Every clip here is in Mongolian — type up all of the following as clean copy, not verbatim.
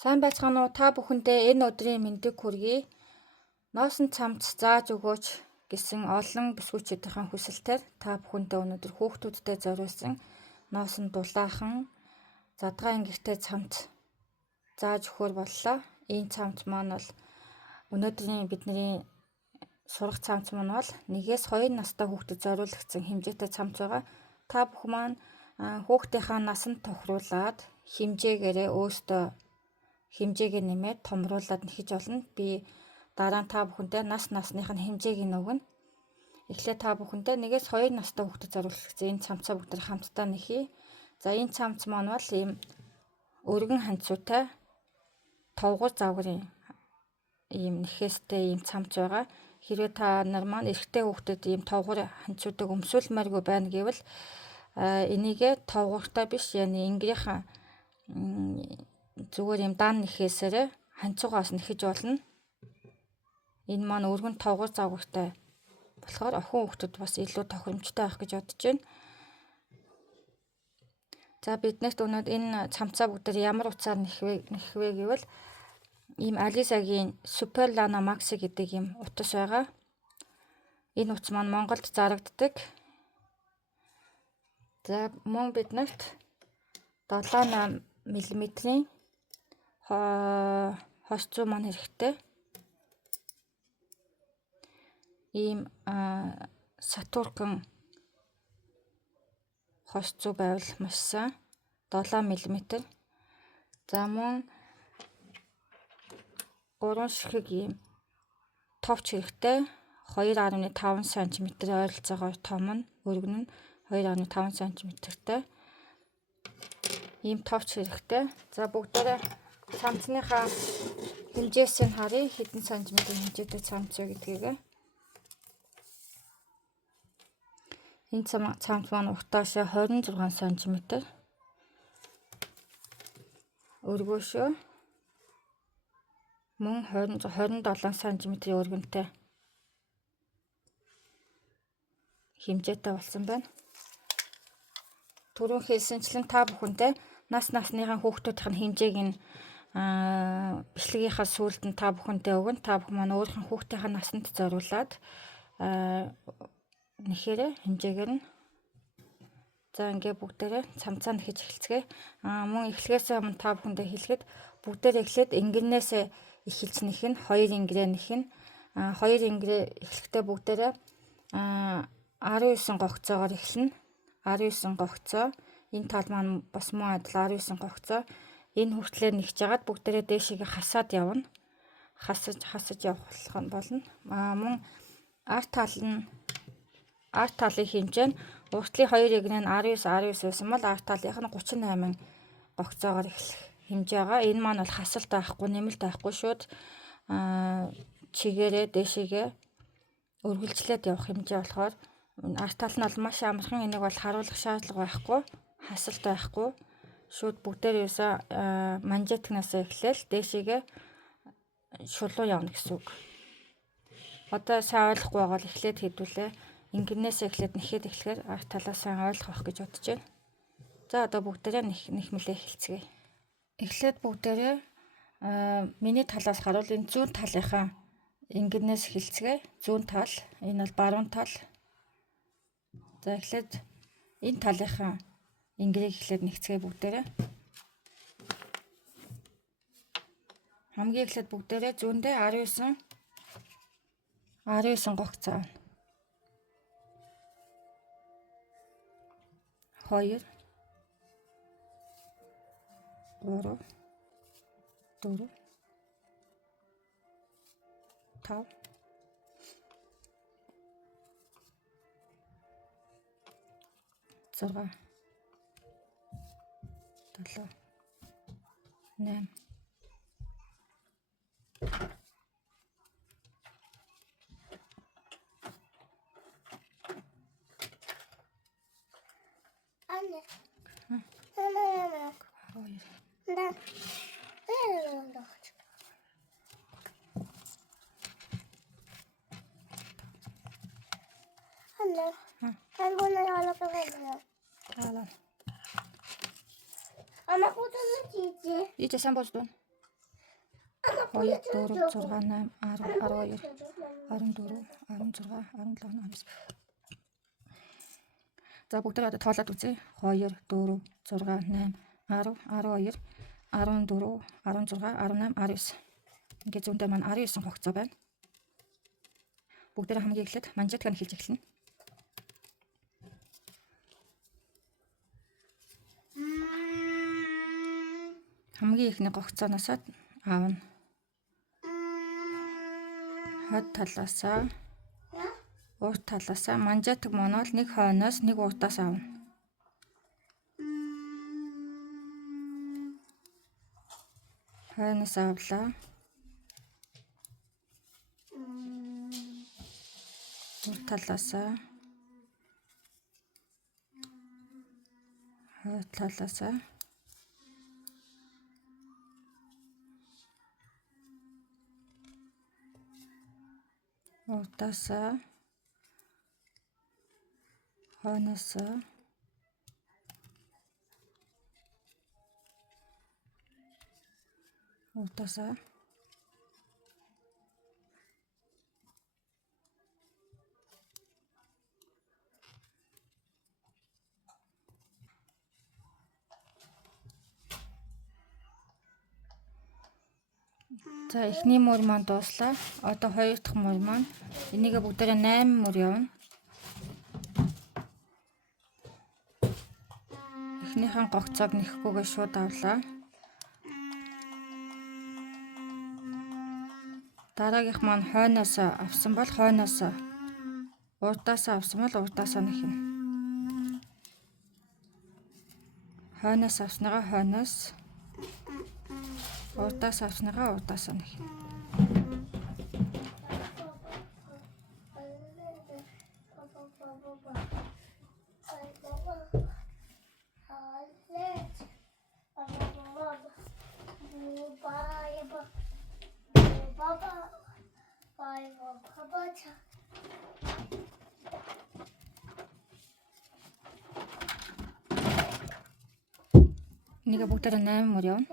Сайн байцгаана уу? Та бүхэндээ энэ өдрийн мэндийг хүргэе. Ноосн цамц зааж өгөөч гэсэн олон бүсгүйчүүдийн хүсэлтээр та бүхэндээ өнөөдөр хүүхдүүдтэй зориулсан ноосн дулаахан задгаан гихтэй цамц зааж өгөхөр боллоо. Энэ цамц маань бол өнөөдрийн бидний сурах цамц маань бол 1-2 настай хүүхдэд зориулагдсан хэмжээтэй цамц байгаа. Та бүхэн маань хүүхдийнхаа насанд тохируулаад хэмжээгээрээ өөртөө хэмжээг нэмээд томруулаад нэхэж болно. Би дараа нь та бүхэндээ насных нь хэмжээг өгнө. Эхлээд та бүхэндээ 1-2 настай хүүхдэд зориулсан энэ цамцаа бүгд хамтдаа нэхье. За энэ цамц маань бол ийм өргөн ханцуутай товгор загварын ийм нэхээстэй ийм цамц байгаа. Хэрвээ та нар маань эрэгтэй хүүхдэд ийм товгор ханцуудыг өмсүүлмээргүй байна гэвэл энийгээ товгортой биш яны ингэрийнхэн зүгээр юм дан нэхээсээрээ ханцуугаас нэхэж болно. Энэ маань өргөн товгор загвартай болохоор охин хүүхдэд бас илүү тохиромжтой байх гэж бодож байна. За биднэрт өнөөдөр энэ цамцаа бүгд ямар утсаар нэхвэ гэвэл ийм Алисагийн Supерлana Max гэдэг ийм утас байгаа. Энэ утас маань Монголд зарагддаг. За мөн биднэрт 7 мм-ийн хос зүй маань хэрэгтэй. Ийм Сатуркан хос зүй байвал маш сайн 7 мм. За мөн 3 ширхэг ийм товч хэрэгтэй. 2.5 см ойролцоогоор том нь өргөн нь 2.5 см-тэй. Ийм товч хэрэгтэй. За бүгдээрээ цамцныхаа хэмжээсээ харъя. Хэдэн сантиметр хэмжээтэй цамц вэ гэдгийг. Энэ цамц маань уртаашаа 26 см. Өргөөшөө мөн 27 см өргөнтэй хэмжээтэй болсон байна. Түрүүн хэлсэнчлэн та бүхэндээ насныхаа хүүхдүүдийн хэмжээг нь бичлэгийнхаа сүүлд нь та бүхэндээ өгнө. Та бүхэн маань өөрийнхөө хүүхдийн насанд зориулаад нэхээрээ хэмжээгээр нь. За ингээ бүгдээрээ цамцаа нэхэж эхэлцгээе. Мөн эхлэхээс өмнө та бүхэндээ хэлэхэд бүгдээрээ эхлээд ингэрнээсээ эхэлж нэхнэ. 2 ингэрээ нэхнэ. 2 ингэрээ эхлэхдээ бүгдээрээ 19 гогцоогоор эхэлнэ. 19 гогцоо. Энэ тал маань бас мөн адил 19 гогцоо. Энэ хүртлээр нэгж ягаад бүгдээрээ дээшээгээ хасаад явна. Хасаж явах болно. Мөн арт талын хэмжээ нь уртлын 2 эгнээ нь 19 байсан бол арт талынх нь 38 гогцоогоор эхлэх хэмжээ байгаа. Энэ маань бол хасалт байхгүй, нэмэлт байхгүй шууд чигээрээ дээшээгээ өргөлжлээд явах хэмжээ болохоор арт тал нь бол маш амархан. Энийг бол харуулах шаардлага байхгүй, хасалт байхгүй. Шууд бүгдээр юусаа манжетнаас эхлээл дээшээгээ шулуу явна гэсэн үг. Одоо сайн ойлгохгүй байгаа бол эхлээд хэдүүлээ. Ингэрнээсээ эхлээд нэхэд эхлэхээр арт талаа сайн ойлгох байх гэж бодож байна. За одоо бүгдээрээ нэхмэлээ эхэлцгээе. Эхлээд бүгдээрээ миний талаас харуул энэ зүүн талынхаа ингэрнээс эхэлцгээе. Зүүн тал, энэ бол баруун тал. За эхлээд энэ талынхаа ингэрийг эхлээд нэгцгээе бүгдээрээ. Хамгийн эхлээд бүгдээрээ зүүндээ 19 гогцоо. 2 3 4 5 6 7 8 Ama fotoğrafı çekeceğim. İyice sen bozdun. 2, 4, 6, 8, 10, 12, 14, 16, 17, 18. За бүгдээ одоо тоолоод үзье. 2, 4, 6, 8, 10, 12, 14, 16, 18, 19. Ингээд зүүндээ маань 19 хугацаа байна. Бүгдээ хамгийн эхлээд манжетаг нь хэлж эхэлнэ. Хамгийн ихний гогцооноос аавна. Хойд талаасаа, урд талаасаа манжетаг монол нэг хойноос нэг урдаас аавна. Хойноос авлаа. Урд талаасаа, хойд талаасаа, урдаасаа, хойноосоо, урдаасаа, за эхний мөр маань дууслаа. Одоо хоёр дахь мөр маань энийг бүгдээрээ 8 мөр явна. Эхнийхэн гогцоог нэхгүйгээр шууд авлаа. Дараагийнх маань хойноос авсан бол хойноос, урдаас авсан бол урдаас нэхнэ. Хойноос авсныгаа хойноос, урдаас авсныгаа урдаас нэхнэ. Энийг бүгдээрээ 8 мөр явна.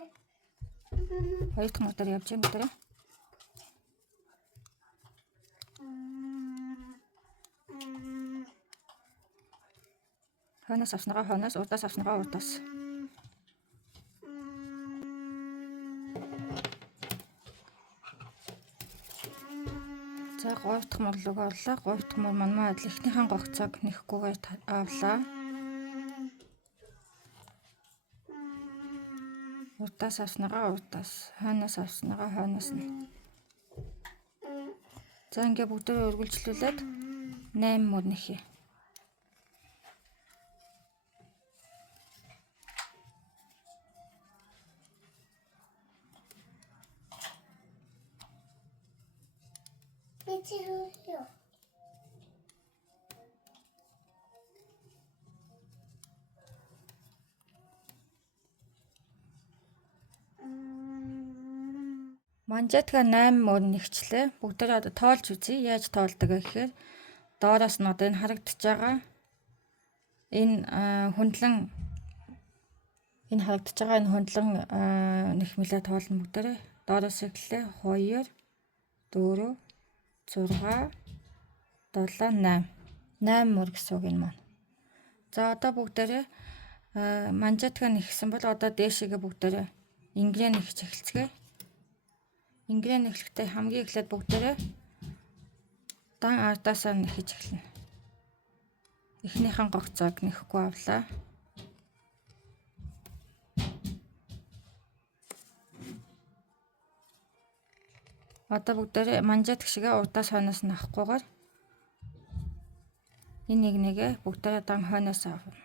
Хоёр дахь мөр дээр явж байгаа бүгдээрээ. Хойноос авсныгаа хойноос, урдаас авсныгаа урдаас. За 3 дахь мөр руу орлоо. 3 дахь мөр маань адил эхнийхэн гогцоог нэхгүйгээр авлаа. Урдаас авсныгаа урдаас, хойноос авсныгаа хойноос нь. За ингээ бүгдээ үргэлжлүүлээд 8 мөр нэхье. Манжетага 8 мөр нэгчлээ. Бүгдээрээ одоо тоолж үзье. Яаж тоолдог вэ гэхээр доороос нь одоо энэ харагдаж байгаа энэ хөндлөн нэхмэлээ тоолно бүгдээрээ. Доороос эхлээ 2, 4, 6, 7, 8. 8 мөр гэсэн үг энэ маань. За одоо бүгдээрээ манжетага нэгсэн бол одоо дээшээгээ бүгдээрээ ингрээ нэгч эхэлцгээе. Ингрээ нэхлэхдээ хамгийн эхлээд бүгдээрээ дан ардаасаа нэхэж эхэлнэ. Эхнийхэн гогцоог нэхгүй авлаа. Одоо бүгдээрээ манжетаг шигээ урдаас хойноос нь авахгүйгээр энэ нэгээ бүгдээрээ дан хойноос авна.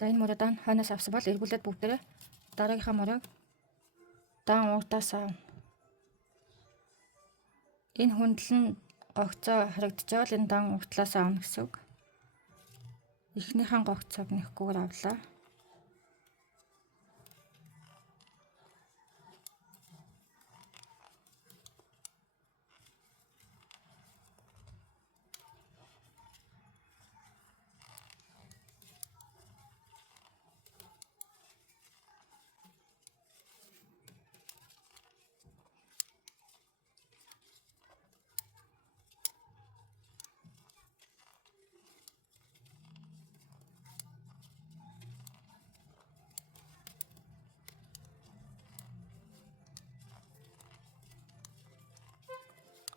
За энэ мөрөө даан хойноос авсан бол эргүүлээд бүгдээрээ дараагийнхаа мөрөөг даан урдаас аав. Энэ хүндэл нь гогцоо харагдчихвал энэ даан уртлаас аавна гэсэн үг. Эхнийхэн гогцоог нэхгүйгээр авлаа.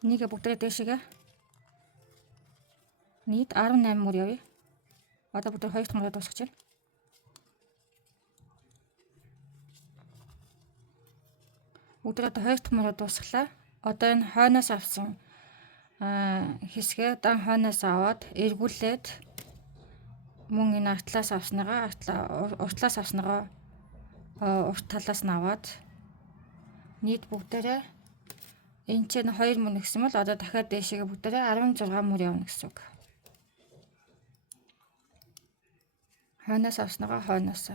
Нэгэ бүгдээ дээшгээ нийт 18 мөр явъя. Одоо бүгд хоёр дахь мөрөө дуусгаж байна. Бүгдээ одоо хоёр дахь мөрөө дуусглаа. Одоо энэ хойноос авсан хэсгээ дан хойноос аваад эргүүлээд мөн энэ артлаас авсныгаа уртлаас авсныгаа урт талаас нь аваад нийт бүгдээрээ энэ чинь 2 мөр гэсэн бол одоо дахиад дээшгээ бүгдээрээ 16 мөр явна гэсэн үг. Хойноос авсныгаа хойноос.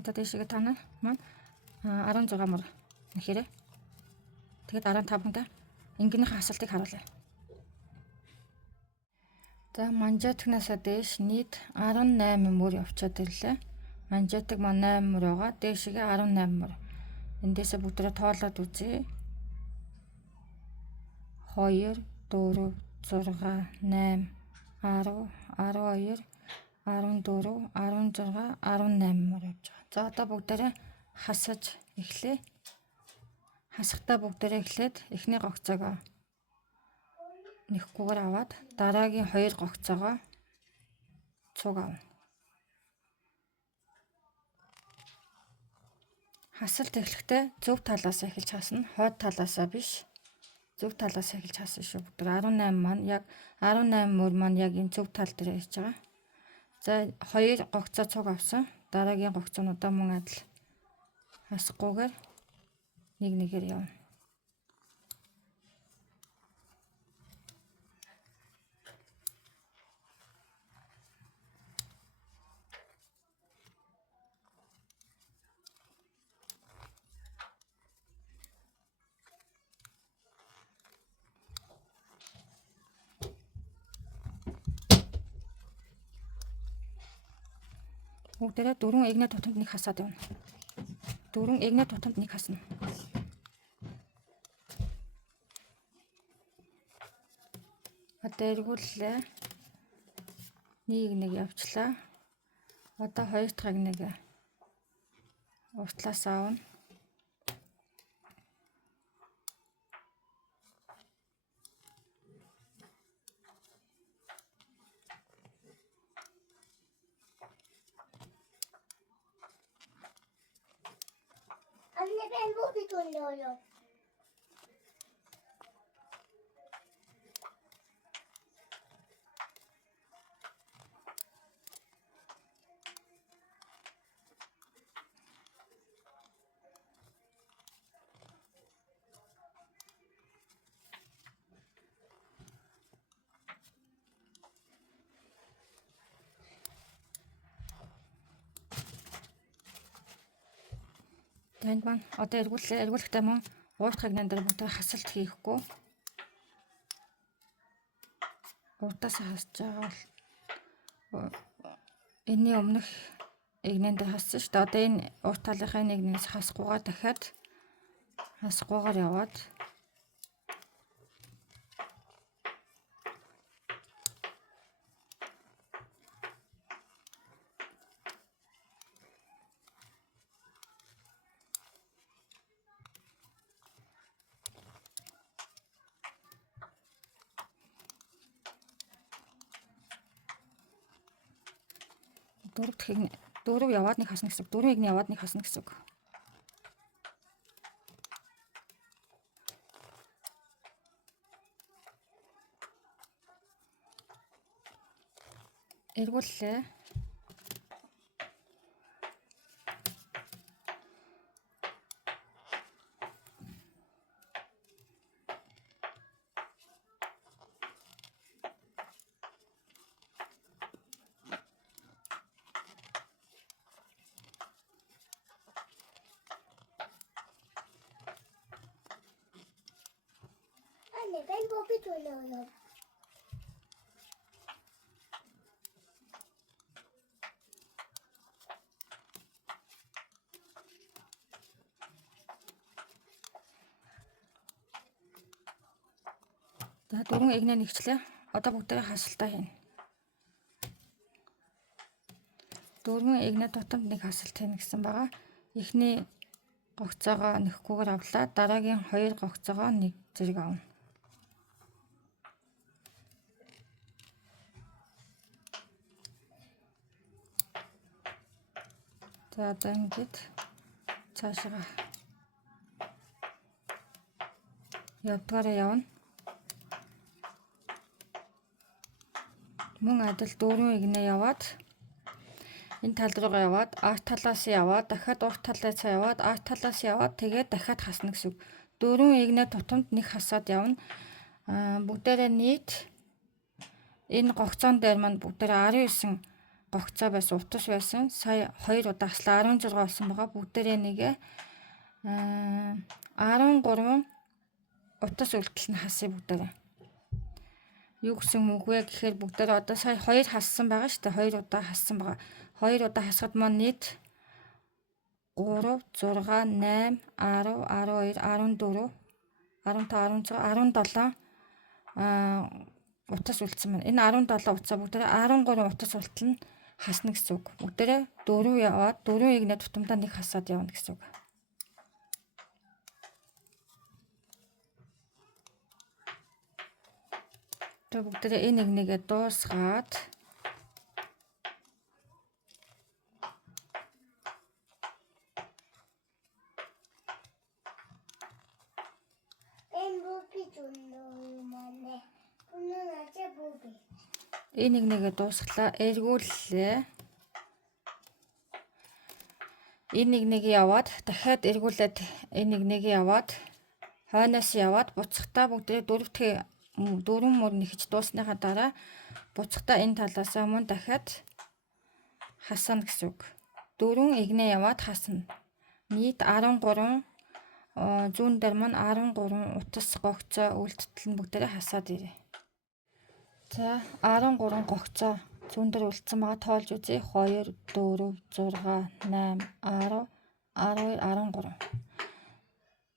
Одоо дээшгээ танаа маань 16 мөр нэхэрээ. Тэгээд 15-нд ингэнийхээ хасалтыг харуулъя. За манжаатгнасаа дээш нийт 18 мөр явчаад ирлээ. Манжаатг маань 8 мөр байгаа. Дээшгээ 18 мөр. Эндээсээ бүгдээ тоолоод үзье. 2 4 6 8 10 12 14 16 18 мөр явж байгаа. За одоо бүгдээрээ хасаж эхлэе. Хасахтаа бүгдээрээ эхлээд эхний гогцоогоо нэхгүйгээр аваад дараагийн 2 гогцоогоо цуг авна. Хасалт эхлэхдээ зөв талаас эхэлж хасна. Хойд талаасаа биш. Зөв талаас эхэлж хасна шүү. Бүгд 18 маань яг 18 мөр маань яг энэ зөв тал дээр ирж байгаа. За 2 гогцоо цуг авсан. Дараагийн гогцоонуудаа мөн адил хасахгүйгээр нэг нэгээр явна. Бүгдээрээ 4 эгнээ тутамд нэг хасаад явна. 4 эгнээ тутамд нэг хасна. Одоо эргүүллээ. Нэг явчлаа. Одоо хоёр дахь эгнээг уртлаас аавна. Anne ben bu bitiriyorum. Танд маань одоо эргүүлэхдээ мөн 3 дахь эгнэн дээр бүгд хасалт хийхгүй. Урдаас хасж байгаа бол энэний өмнөх эгнэн дээр хассан шүү дээ. Одоо энэ урт талынхаа нэгнээс хасахгүйгээр дахиад хасахгүйгээр яваад 4 яваад нэг хасна гэсэн үг. 4 игнэ яваад нэг хасна гэсэн үг. Эргүүллээ. Anne ben Bobit oynuyorum. За 4 игнэ нэгчлээ. Одоо бүгдээ хасалтаа хийнэ. 4 игнэ тутамд нэг хасалт хийнэ гэсэн байгаа. Эхний гогцоогоо нөхөхгүйгээр авлаа. Дараагийн 2 гогцоогоо нэг зэрэг авна. За одоо ингэж цаашаа явдгаараа явна. Мөн адил 4 игнэ яваад энэ тал руугаа яваад арт талаас яваад дахиад урт талаас яваад арт талаас яваад тэгээд дахиад хасна гэсэн үг. 4 игнэ тутамд нэг хасаад явна. Бүгдээрээ нийт энэ гогцоон дээр манд бүгдээрээ 19 гогцоо байсан, утас байсан. Сая 2 удаа хаслаа 16 болсон байгаа. Бүгдээрээ нэгэ 13 утас үлдэл нь хасъя бүгдээрээ. Юу гэсэн үг вэ гэхээр бүгдээрээ одоо сая 2 хассан байгаа шүү дээ. 2 удаа хассан байгаа. 2 удаа хасахад маань нийт 3, 6, 8, 10, 12, 14, 15, 16, 17 утас үлдсэн байна. Энэ 17 утсаа бүгдээрээ 13 утас үлдэл нь хасна гэсэн үг. Бүгдээрээ 4 яваад 4 игнэ тутамдаа нэг хасаад явна гэсэн үг. Тэгээ бүгдээрээ энэ игнэгээ дуусгаад Ben Bobit oynuyorum anne. Bunun adı Bobit. энэ игнэгээ дуусглаа. Эргүүллээ. Энэ игнэгээ яваад дахиад эргүүлээд энэ игнэгээ яваад хойноос яваад буцахтаа бүгдээ дөрвөн мөр нэхэж дуусныхаа дараа буцахтаа энэ талаас өмнө дахиад хасна гэсэн үг. 4 игнэ яваад хасна. Нийт 13 зүүн дээр маань 13 утас гогцоо үлдтэл нь бүгдээрээ хасаад ирээ. За 13 гогцоо зүүн дээр үлдсэн байгаа тоолж үзье. 2, 4, 6, 8, 10, 12,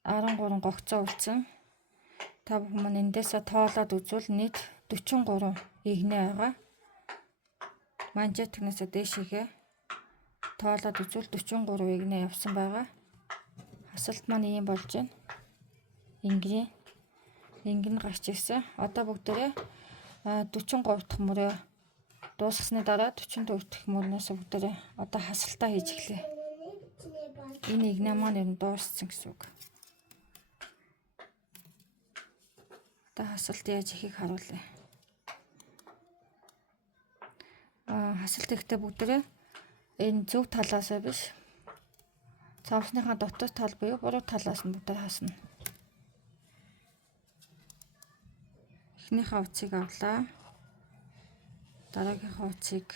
13 гогцоо үлдсэн. Та бүхэн маань эндээсээ тоолоод үзвэл нийт 43 игнэ байгаа. Манжетгнээсээ дээшээгээ тоолоод үзвэл 43 игнэ явсан байгаа. Хасалт маань ийм болж байна. Ингэн гарч ирсэн. Одоо бүгдээрээ 43 дахь мөрөө дуусгасны дараа 44 дахь мөрнөөс бүгдээрээ одоо хасалтаа хийж эхлэе. Энэ игнэ маань ер нь дууссан гэсэн үг. Одоо хасалт яаж ихийг харуулъя. Хасалт ихтэй бүгдээрээ энэ зөв талаасаа биш цавсныхаа дотор тал буюу буруу талаас нь бүгдээр хасна. Эхнийхээ утсыг авлаа. Дараагийнхаа утсыг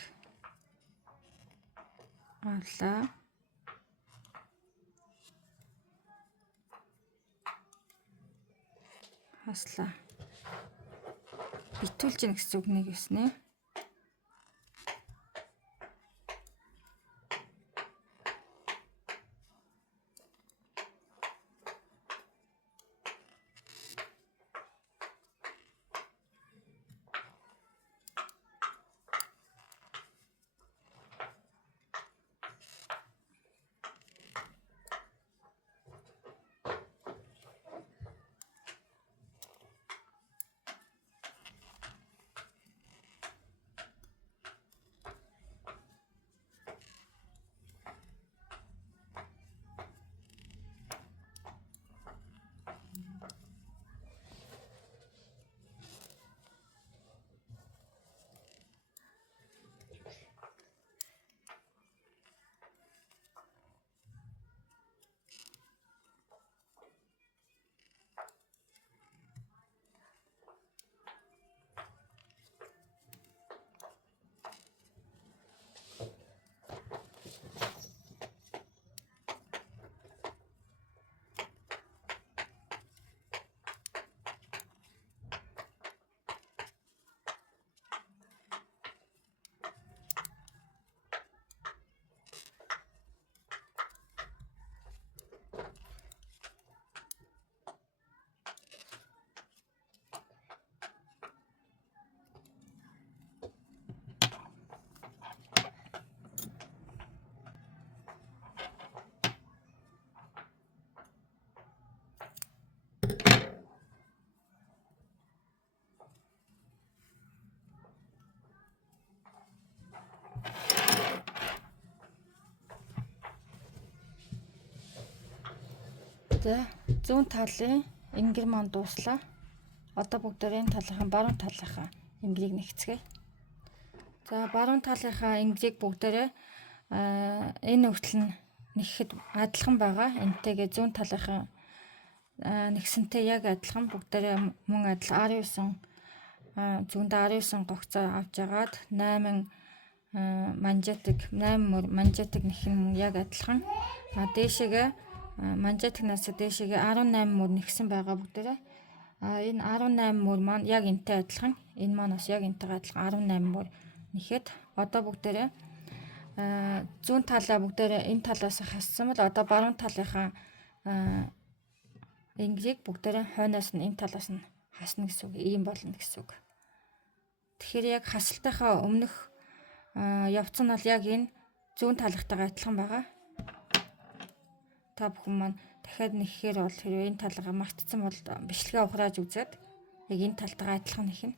авлаа. Хаслаа. Битүүлж гин гэсэн үг нэг юуснэ. За зүүн талын энгэр маань дууслаа. Одоо бүгдээрээ энэ талынхаа баруун талынхаа энгэрийг нэгцгээе. За баруун талынхаа энгэрийг бүгдээрээ энэ хүртэл нь нэхэхэд адилхан байгаа. Энтэйгээ зүүн талынхаа нэгсэнтэй яг адилхан бүгдээрээ мөн адил 19 зүүндээ 19 гогцоо авч агаад 8 манжетик нэх нь яг адилхан. Дээшээгээ манжетикнаас дээшээгээ 18 мөр нэгсэн байгаа бүгдээрээ. Энэ 18 мөр маань яг энтэй адилхан. Энэ маань бас яг энтэйгээ адилхан 18 мөр нэхэд одоо бүгдээрээ зүүн талаа бүгдээрээ энэ талаас хассан бол одоо баруун талынхаа энгэрийг бүгдээрээ хойноос нь энэ талаас нь хасна гэсэн үг. Ийм болно гэсэн үг. Тэгэхээр яг хасалтынхаа өмнөх явц нь бол яг энэ зүүн талхтайгаа адилхан байгаа. Та бүхэн маань дахиад нэхэхээр бол хэрвээ энэ талгаа мартсан бол бичлэгээ ухрааж үзээд яг энэ талтайгаа адилхан нэхнэ.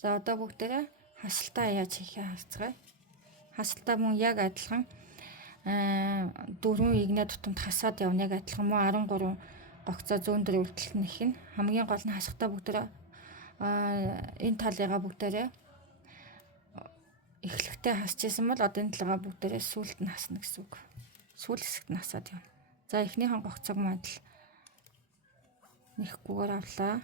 За одоо бүгдээрээ хасалтаа яаж хийхээ харцгаая. Хасалтаа мөн яг адилхан 4 игнэ тутамд хасаад явна яг адилхан мөн 13 гогцоо зүүн дээр үлдэлт нэхнэ. Хамгийн гол нь хасалтаа бүгдээрээ энэ талыгаа бүгдээрээ эхлэхдээ хасчихсан бол одоо энэ талгаа бүгдээрээ сүүлд нь хасна гэсэн үг. Сүүл хэсэгт нь хасаад явна. За эхнийхэн гогцог мадал нэхгүйгээр авлаа.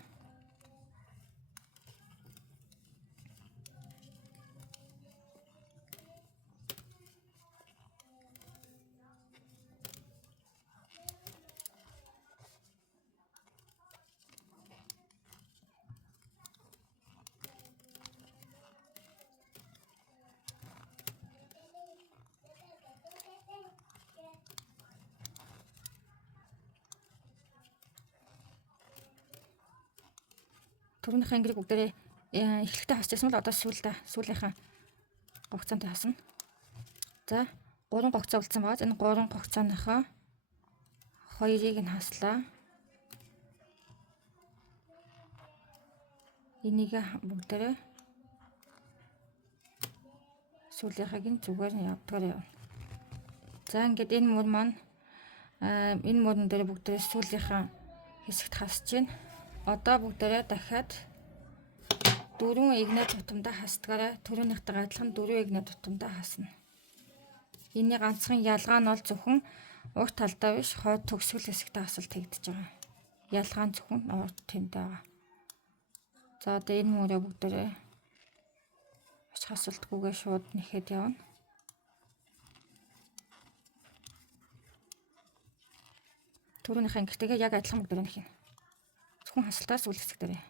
Түрүүнийхээ энгэрийг бүгдээрээ эхлэхдээ хасчихсан бол одоо сүүлийнхаа гогцоонд хасна. За 3 гогцоо үлдсэн байгаа. Энэ 3 гогцооныхоо 2-ыг нь хаслаа. Энийг бүгдээрээ сүүлийнхийг нь зүгээр нь явдгаар явна. За ингээд энэ мөр маань энэ мөрөн дээр бүгдээрээ сүүлийнхаа хэсэгт хасж байна. Одоо бүгдээрээ дахиад 4 игнэ тутамдаа хасдгаараа түрүүнийхтэйгээ адилхан 4 игнэ тутамдаа хасна. Энийн ганцхан ялгаа нь бол зөвхөн урт талдаа биш, хойд төгсгөл хэсэгтээ хасалт хийгдэж байгаа. Ялгаа нь зөвхөн урт тэнд байгаа. За одоо энэ мөрөө бүгдээрээ бас хасалтгүйгээ шууд нэхэд явна. Түрүүнийхээ энгэртэйгээ яг адилхан бүгдээрээ нэхнэ. Зөвхөн хасалтаас үл хэсэг дээрээ.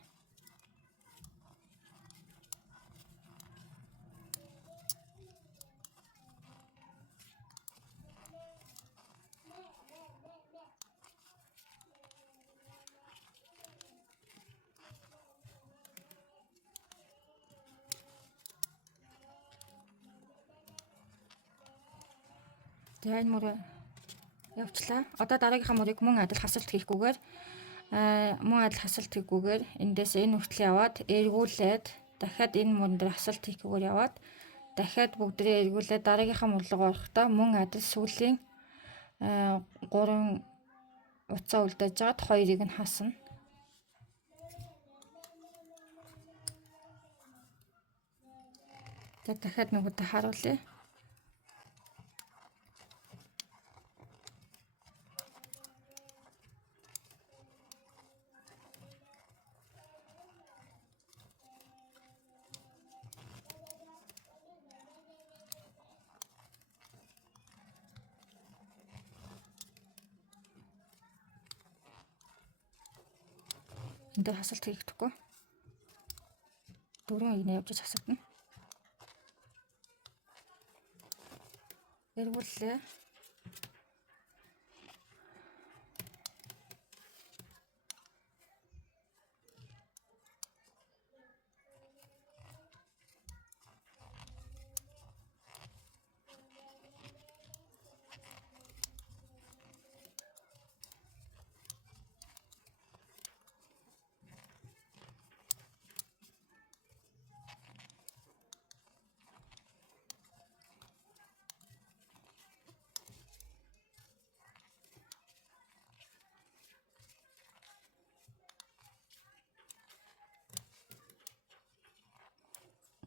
За энэ мөр явчлаа. Одоо дараагийнхаа мөрийг мөн адил хасалт хийхгүйгээр эндээс энэ хүртэл яваад эргүүлээд дахиад энэ мөрөн дээр хасалт хийхгүйгээр яваад дахиад бүгдээ эргүүлээд дараагийнхаа мөр руу орохдоо мөн адил сүүлийн 3 уцаа үлдээж жаад 2-ыг нь хасна. За дахиад нэг удаа харуулъя. Энд хасалт хийгдэхгүй. 4 игнэ явж хасагдана. Эргүүллээ.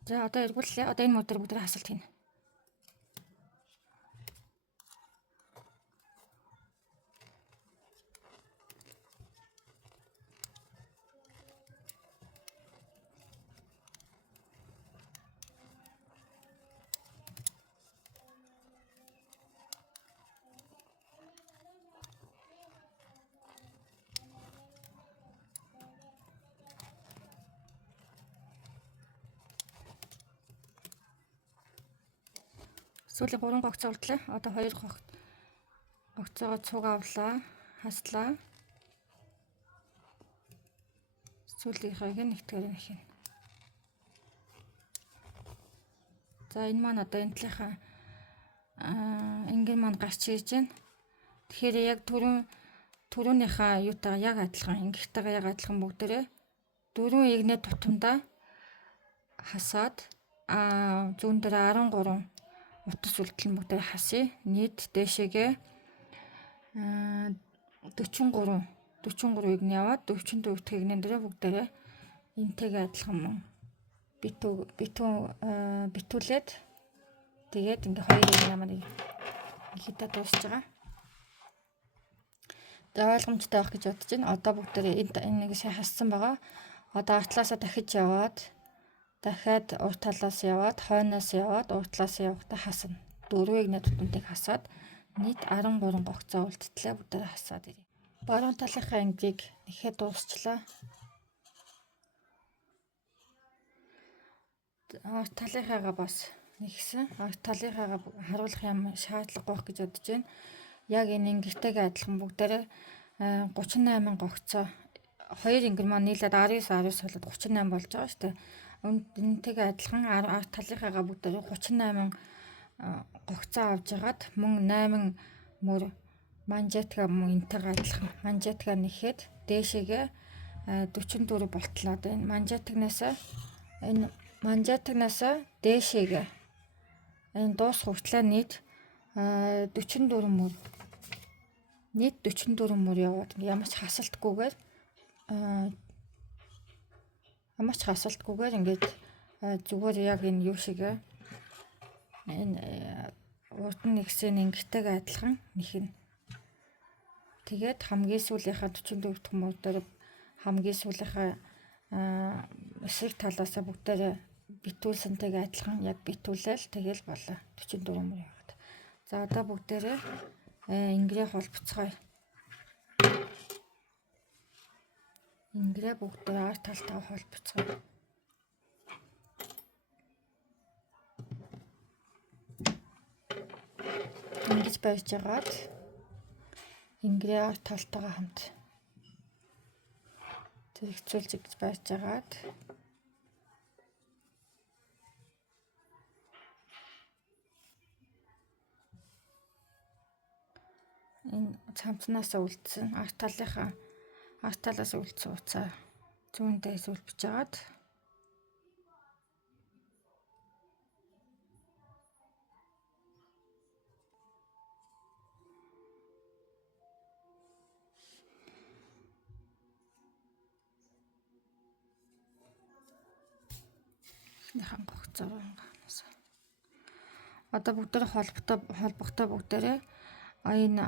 За одоо эргүүллээ. Одоо энэ модер бүгдээ хасалт хийнэ. Сүүлийн 3 гогцоо уртлаа. Одоо 2 гогцоогоо цуг авлаа, хаслаа. Сүүлийнхийг нэгтгэр нэхин. За энэ маань одоо энэ талынхаа ингэр маань гарч ирж байна. Тэгэхээр яг түрүүнийхээ юутайгаа яг адилхан, ингэртэйгээ яг адилхан бүгдээрээ 4 игнээ тутамдаа хасаад зүүн дээр 13 утас үлдэл нь бүгдээ хасъя. Нийт дээшээгээ 43 игнээ яваад 44 дахь игнэн дээр бүгдээрээ энтэйгээ адилхан мөн битүүлээд тэгээд ингээ 2 игнээ маань ихэдэ дуусж байгаа. За ойлгомжтой байх гэж бодож байна. Одоо бүгдээрээ энэ нэг сайн хассан байгаа. Одоо артлаасаа дахиж яваад дахиад урт талаас яваад хойноос яваад урт талаас явахдаа хасна. 4 игнээ тутамдыг хасаад нийт 13 гогцоо үлдтлээ бүгдээрээ хасаад ирье. Баруун талынхаа ангийг нэхэд дуусчлаа. Арт талынхаагаа бас нэгсэн. Арт талынхаагаа харуулах юм шаардлага байх гэж бодож байна. Яг энэ ингэртэйгээ адилхан бүгдээрээ 38 гогцоо 2 ингэр маань нийлээд 19 болоод 38 болж байгаа шүү дээ. Энтэйгээ адилхан арт талынхаагаа бүгдээрээ 38 гогцоо авж ягаад мөн 8 мөр манжетга мөн энтэйгээ адилхан манжетга нэхэд дээшээгээ 44 болтлоо. Одоо энэ манжетагнасаа дээшээгээ энэ дуус хүртлээ нийт 44 мөр яваад ямар ч хасалтгүйгээр ингээд зүгээр яг энэ юу шигээ энэ урд нь нэгсэн ингэртэйгээ адилхан нэхнэ. Тэгээд хамгийн сүүлийнхаа 44 дахь мөр дээр хамгийн сүүлийнхаа эсрэг талаасаа бүгдээрээ битүүлсэнтэйгээ адилхан яг битүүлээл тэгэл болоо 44 мөр яваад. За одоо бүгдээрээ ингэрээ холбоцгоё. Ингэрээ бүгдээрээ арт талтаа холбоцгоё. Ингэж барьж агаад ингэрээ арт талтайгаа хамт зэрэгцүүлж гэж барьж агаад энэ цамцнаасаа үлдсэн арт талаас үлдсэн уцаа зүүндээ сүлбэж агаад одоо бүгдээ холбохдоо бүгдээрээ энэ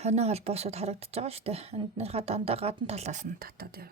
хонио холбоосод харагдаж байгаа шүү дээ. Энднийхээ дандаа гадна талаас нь татаад яв.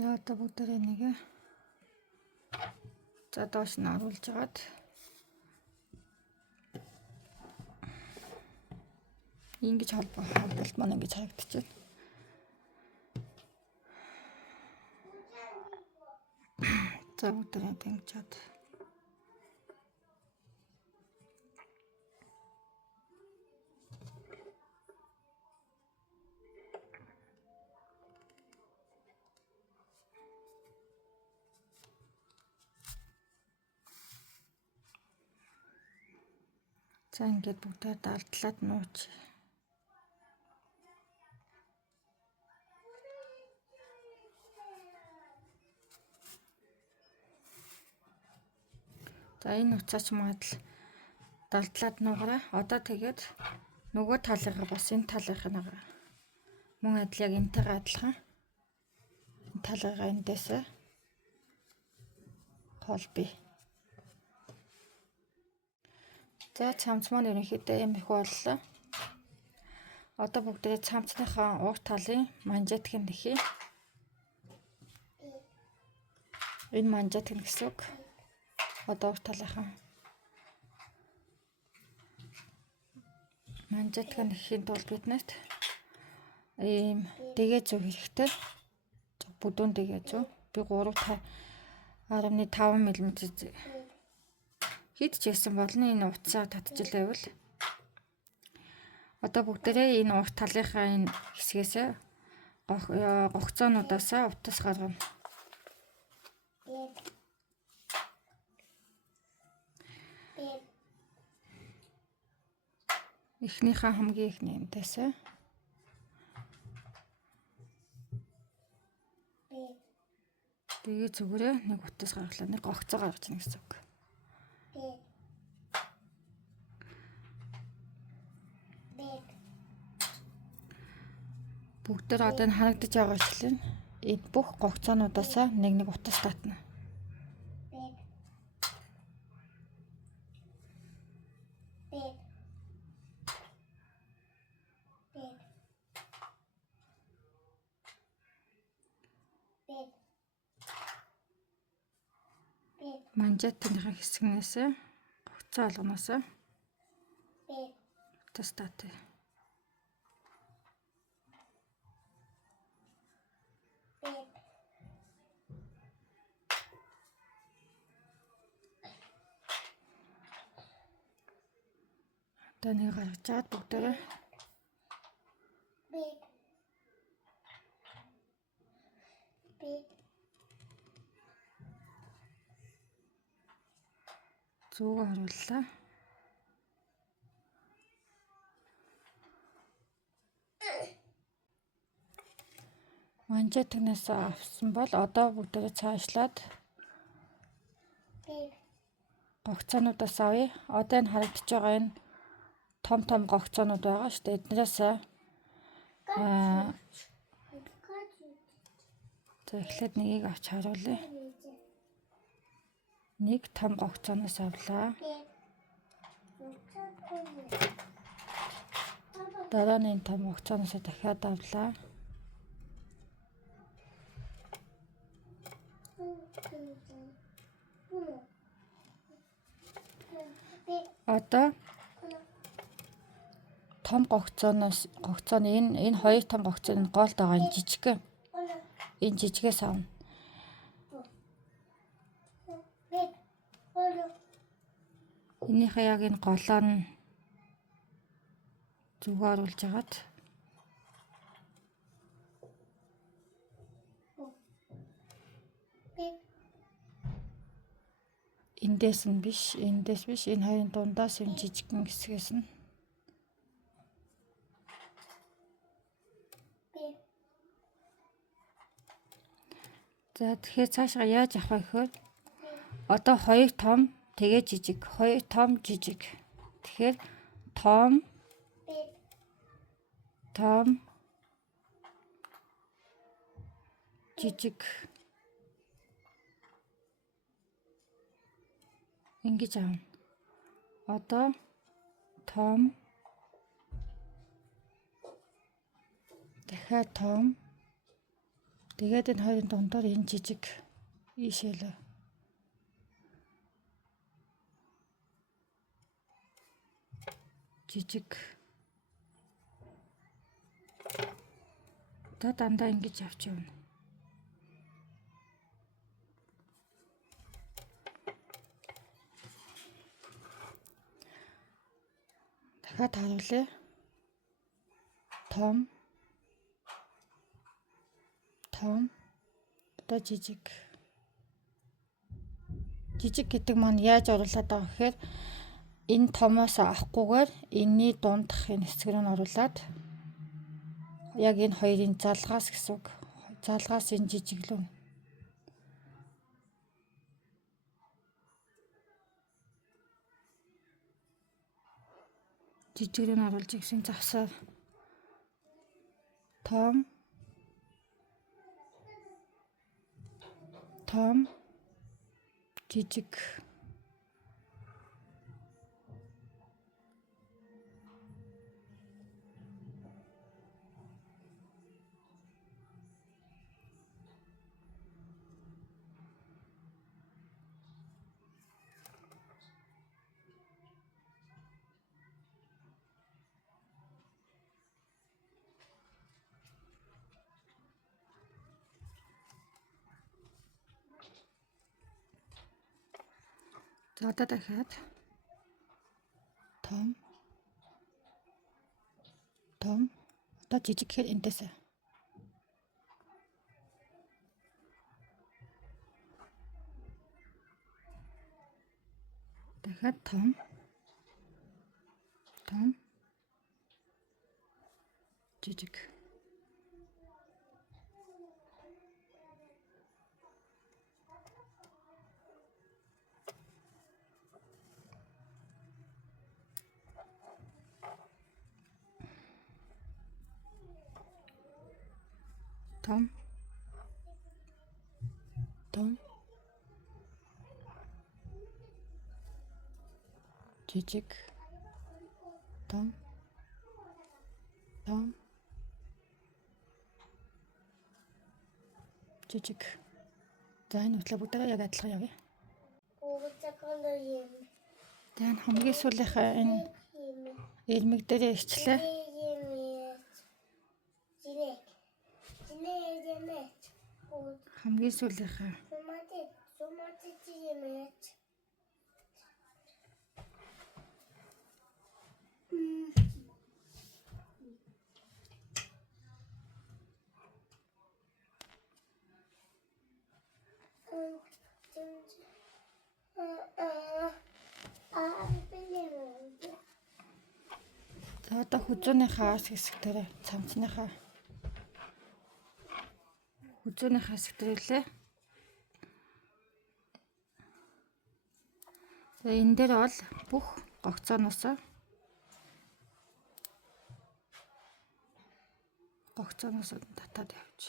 За одоо бүгдээ нэг за доош нь оруулж агаад ингэж холболт маань ингэж харагдчихэв. За бүгдээ тэнгичээд за ингээд бүгдээ далдлаад нууч. За энэ уцаач магадл далдлаад нуугараа. Одоо тэгээд нөгөө талыгаа бас энэ талыгаа мөн адил яг энтэйгээ адилхан. Энэ талыгаа эндээс холбъё. За цамц маань ерөнхийдөө юм их боллоо. Одоо бүгдээ цамцныхаа уг талын манжетг нэхий. Энэ манжетг гэсэн үг. Одоо уг талынхаа манжетг нэхийн тулд биднэрт ийм дэгээ зүү хэрэгтэй. Бүдүүн дэгээ зүү. Би 3.5 мм хэд ч гэсэн болно энэ утсаа татж байвал. Одоо бүгдээрээ энэ урт талынхаа энэ хэсгээс гогцоонуудаас утас гаргана. Эхнийхээ хамгийн эхний энэс тэгээ зүгээрээ нэг утас гаргалаа, нэг гогцоо гаргаж ийн гэсэн үг. Бүгдээр одоо энэ харагдаж байгаачлан энэ бүх гогцоонуудаас нэг утас татна. Манжетныхаа хэсгнээс гогцоо алганаас утас татъя. Одоо нэг гаргаж чад бүгдээрээ зүүгээ харууллаа. Манжетгнээс авсан бол одоо бүгдээрээ цаашлаад гогцоонуудаас авъя. Одоо энэ харагдаж байгаа энэ том гогцоонууд байгаа шүү дээ. Эднээс за эхлээд нэгийг авч харуулъя. Нэг том гогцооноос авлаа. Дараа нь энэ том гогцооноос дахиад авлаа. Одоо том гогцооны энэ хоёр том гогцооны голд байгаа энэ жижиг. Энэ жижигээс авна. Энийхээ яг энэ голоор нь зүгөө оруулж агаад эндээс биш энэ хоёрын дундаас юм жижигхэн хэсгээс нь за тэгэхээр цаашаа яаж авах вэ гэхээр одоо хоёр том тэгээ жижиг, хоёр том жижиг. Тэгэхээр том жижиг ингэж аавна. Одоо том дахиад том Тэгээд энэ хоёрын дундор энэ жижиг ийшээлээ. Жижиг. Одоо дандаа ингэж явж явна. Дахиад харуулъя. Том. Одоо жижиг. Жижиг гэдэг маань яаж оруулаад байгаа гэхээр энэ томоос авахгүйгээр энэний дундах энэ хэсэг рүү оруулаад яг энэ хоёрын залгаас гэсэн үг. Залгаас энэ жижиглүү. Жижигрээ нь оруулж гэсэн завсаар том жижиг. За одоо дахиад том. Одоо жижиг гэхээр энтэйс. Дахиад том. Жижиг. Том. Жижиг. Том. Жижиг. За энэ хөтлөө бүгдээ яг адилхан явъя. Тэгээд хамгийн сүүлийнхээ энэ ирмэг дээр ирчлээ. Хамгийн сүүлийнхээ за одоо хүзүүнийхээ хэсэг дээр цамцныхаа хүзүүнийхээ хэсэг дээр илээ. Тэгээ энэ дээр бол бүх гогцооноос татаад явж.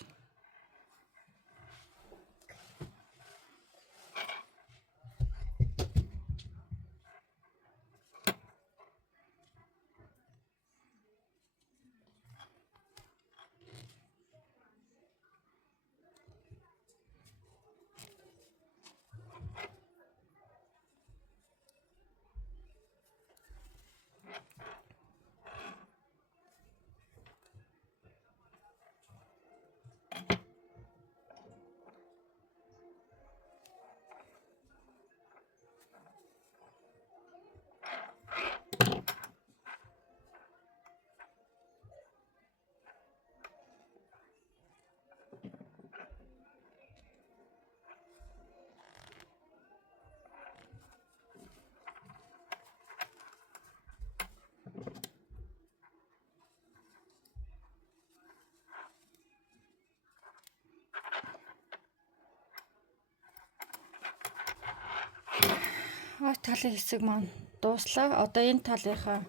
Талын хэсэг маань дууслаа. Одоо энэ талынхаа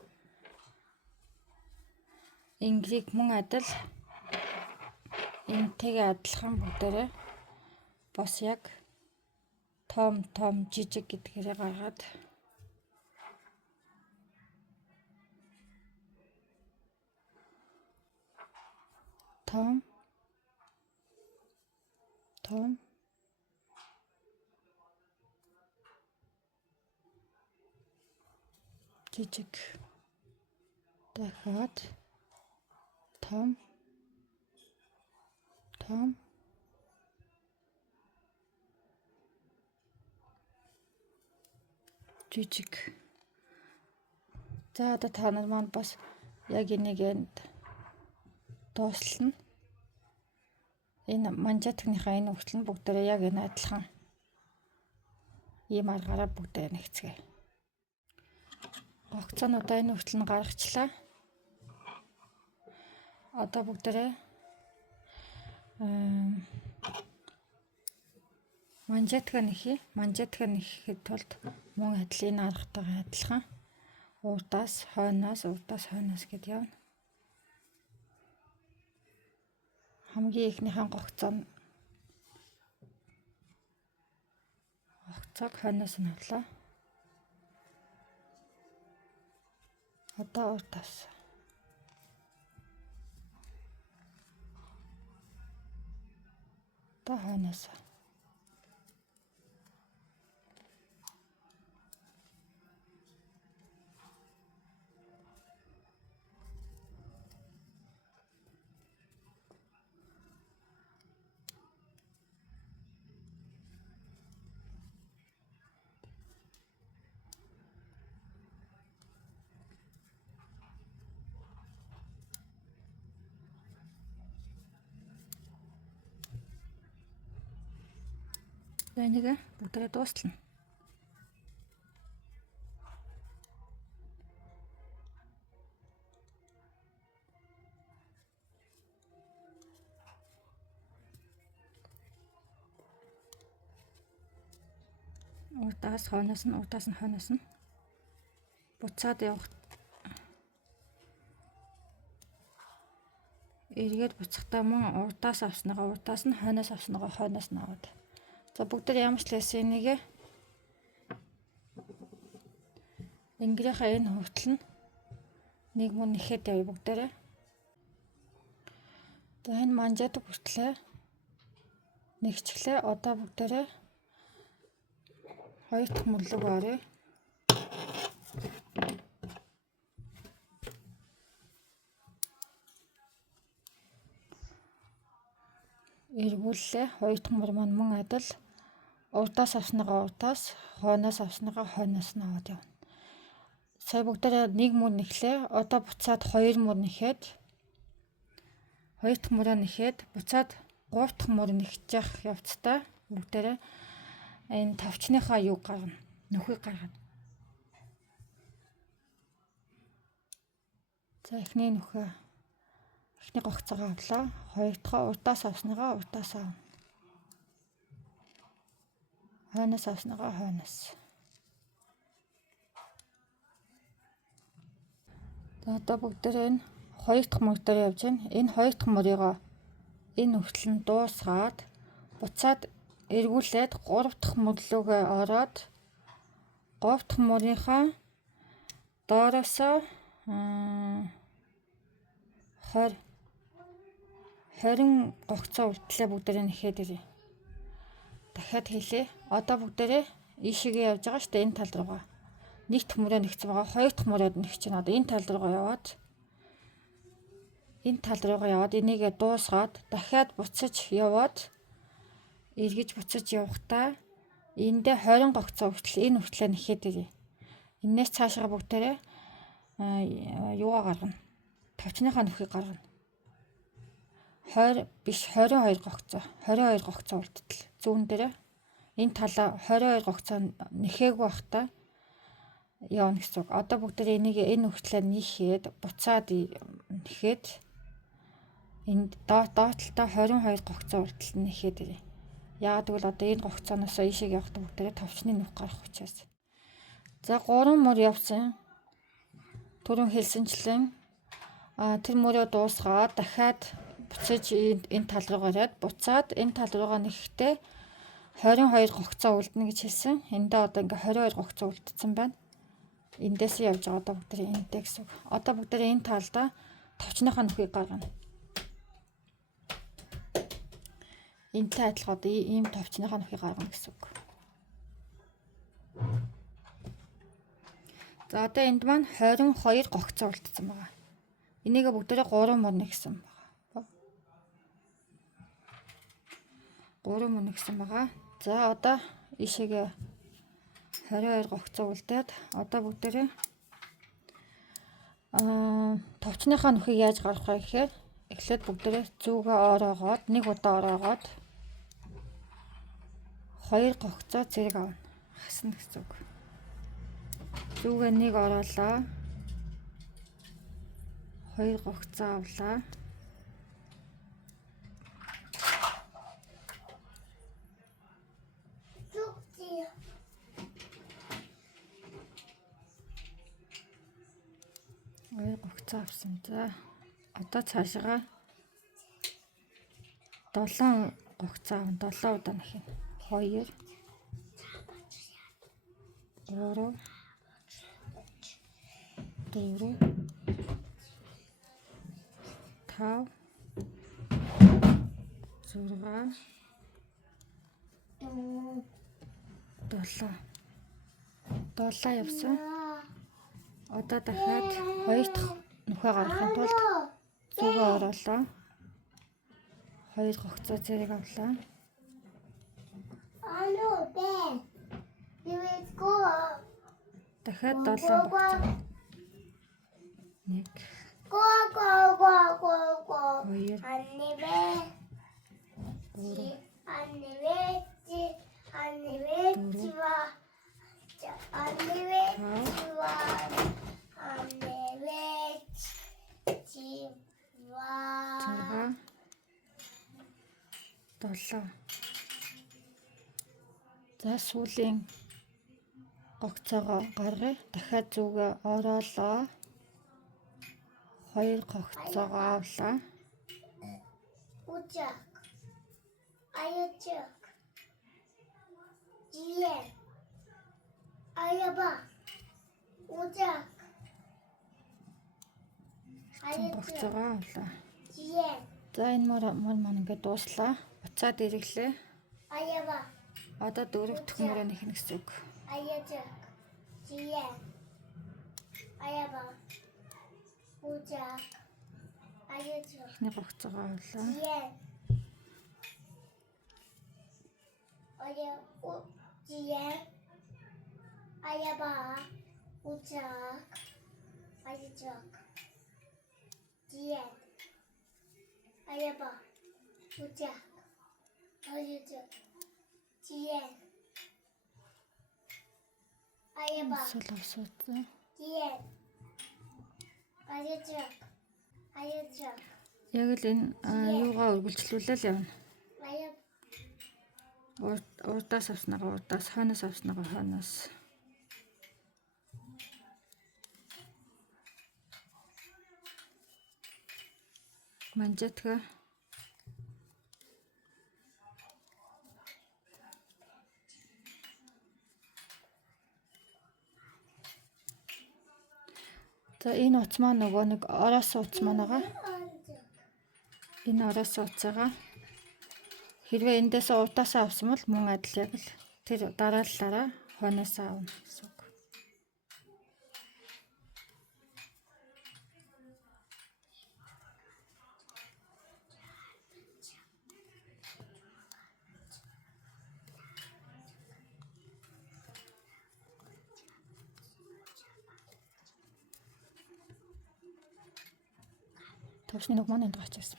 энгэрийг мөн адил энтэйгээ адилхан бүгдээрээ бас яг том жижиг гэдгээрээ гаргаад том том, жижиг, дахиад том, том, жижиг. За одоо та нар маань бас яг энийг энд дуустална. Энэ манжетгийнхаа энэ өгтөл нь бүгдээрээ яг энэ адилхан ийм аргаараа бүгдээ нэгцгээе. Гогцоонуудаа энэ өгтөл нь гаргачлаа. Одоо бүгдээрээ манжетга нэхэхэд тулд мөн адил энэ аргатайгаа адилхан урдаас хойноос гэд явна. Хамгийн ихнийхэн гогцоог хойноос нь авлаа. Одоо урдаас. Одоо хойноос. Энийг бүгдээ дуустална. Урдаас нь хойноос нь буцаад явах. Эргээд буцахдаа мөн урдаас нь хойноос нь аваад. За бүгдээр ямар ч лээс энийг ингэрийнхаа энэ хөвтөл нь нэг мөн нэхэд явъя бүгдээрээ. За энэ манжетг хүртлээ нэгчлээ. Одоо бүгдээрээ 2 дахь мөрлөг оръё. Эргүүллээ. 2 дахь мөр маань мөн адил. Урдаас авсныгаа урдаас, хойноос авсныгаа хойноос нь аваад явна. Сая бүгдээрээ нэг мөр нэхлээ. Одоо буцаад 2 мөр нэхэд 2 дахь мөрөө нэхэд буцаад 3 дахь мөр нэхэж явах явцдаа бүгдээрээ энэ тавчныхаа нөхийг гаргана. За эхний гогцоогоо авлаа. 2 дахь урдаас авсныгаа урдаас авна. Хойноос авсныгаа хойноос. За одоо бүгдээрээ энэ 2 дахь мөр дээр явж байна. Энэ 2 дахь мөрийгөө энэ өгтөл нь дуусгаад буцаад эргүүлээд 3 дахь мөрлөгөө ороод 3 дахь мөрийнхаа доороосоо 20 гогцоо үлдлээ бүгдээрээ нэхэд ирье. Дахиад хийлээ. Одоо бүгдээрээ ийшээгээ явж байгаа шүү дээ энэ тал руугаа. Нэг дахь мөрөө нэгцэн байгаа. 2 дахь мөрөөд нэгч чинь одоо энэ тал руугаа яваад энийгээ дуусгаад дахиад буцаж яваад эргэж буцаж явахдаа эндээ 20 гогцоо хүртэл энэ хүртлээ нэхэд ирье. Энээс цаашаа бүгдээрээ юугаа гаргана. Тавчныхаа нөхийг гаргана. 22 гогцоо үлдтэл зүүн дээр энэ талаа 22 гогцоо нэхээгүй байхдаа явна гэсэн үг. Одоо бүгдээрээ энийг энэ хүртлээр нийхээд буцаад нэхэд энд доотлолтой 22 гогцоо үлдтэл нэхэд ирье. Яагаад гэвэл одоо энэ гогцооноос ийшээ явахдаа бүгдээрээ тавчны нүх гарах учраас. За 3 мөр явсан. Түрүүн хэлсэнчлэн тэр мөрөө дуусгаад дахиад буцаж энэ тал руу гараад буцаад энэ тал руугаа нэхэхдээ 22 гогцоо үлдэнэ гэж хэлсэн. Эндээ одоо ингээ 22 гогцоо үлдсэн байна. Эндээс явж байгаа одоо бүгдээ энтэй гэсэн үг. Одоо бүгдээ энэ талдаа товчныхаа нөхийг гаргана. энэтэй адилхан одоо ийм товчныхаа нөхийг гаргана гэсэн үг. За одоо энд маань 22 гогцоо үлдсэн байгаа. Энийгээ бүгдээрээ 3 мөр нэгсэн байгаа. 3 мөр нэгсэн байгаа. За одоо ишээгээ 22 гогцоо үлдээд одоо бүгдээрээ товчныхаа нөхийг яаж гаргах вэ гэхээр эхлээд бүгдээрээ зүүгээ ороогоод нэг удаа ороогоод 2 гогцоо зэрэг авна. Хасна гэсэн үг. Зүүгээ нэг ороолоо. 2 гогцоо авлаа. Гогцоо авсан. За одоо цаашаа 7 гогцоо авна. 7 удаа нэхин. 2 3 4 5 6 7 явсан. Одоо дахиад 2 дахь нөхөө гаргахын тулд зүүгээ ороолоо. 2 гогцоо зэрэг авлаа. Дахиад 7 гогцоо. 1 7. За сүүлийн гогцоогоо гаргая. Дахиад зүүгээ ороолоо. 2 гогцоогоо авлаа. Учак. Аячак. Жие. Аяба. Учак. Гогцоогоо авлаа. Жие. За энэ мөр маань ингээд дууслаа. Буцаад ирэглээ. Аяба. Одоо 4 дахь мөрөө нэхнэ гэсэн үг. Аячак. Жие. Аяба. Учак. Аячак. Нэг гогцоогоо авлаа. Жие. Жие. Аяба. Учак. Аячак. Жие. Аяба. Учак. Аячак. Жие. Аяба. Солоосоо. Жие. Аячак. Аячак. Яг л энэ юугаа үргэлжлүүлээ л явна. Аяба. Урдаас авснагаа урдаас, хойноос авснагаа хойноос. Манжетга. За энэ утас маань нөгөө нэг ороос утас маань байгаа. Энэ ороос утсаага хэрвээ эндээс урдаасаа авсан бол мөн адил яг л тэр дараалалаараа хойноос аавна гэсэн үг. Төвшний нэг маань энд гарч ирсэн.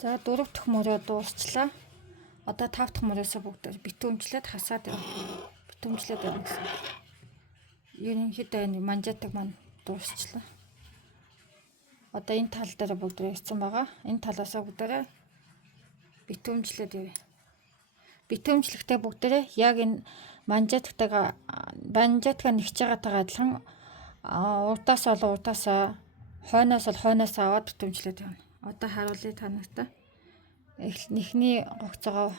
За 4 дахь мөрөө дуусчлаа. Одоо 5 дахь мөрөөсөө бүгдээр битүүмжлээд хасаад битүүмжлээд явна гэсэн. Ерөнхийдөө энэ манжетаг маань дуусчлаа. Одоо энэ тал дээр бүгдээр ирсэн байгаа. Энэ талаасаа бүгдээрээ битүүмжлээд явъя. битүүмжлэгтэй бүгдээрээ яг энэ манжетагтайгаа нэгж байгаатай адилхан урдаас ол урдаасаа хойноос ол хойноос аваад битүүмжлээд явна. Одоо харуулъя та нартай. Эхний гогцоогоо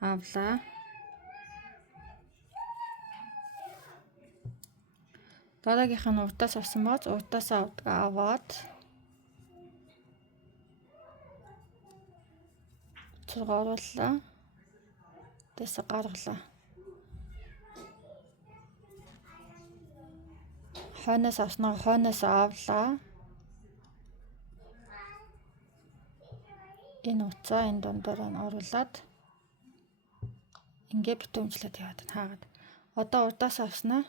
авлаа. Дараагийнх нь урдаас авсан бооз урдаас аваад цургаа орууллаа. Тэс гаргалаа. Хойноос авснаа хойноос авлаа. Энэ уцаа энэ дондор нь оруулаад ингээ битүүмжлээд яваад хаагаад. Одоо урдаас авснаа.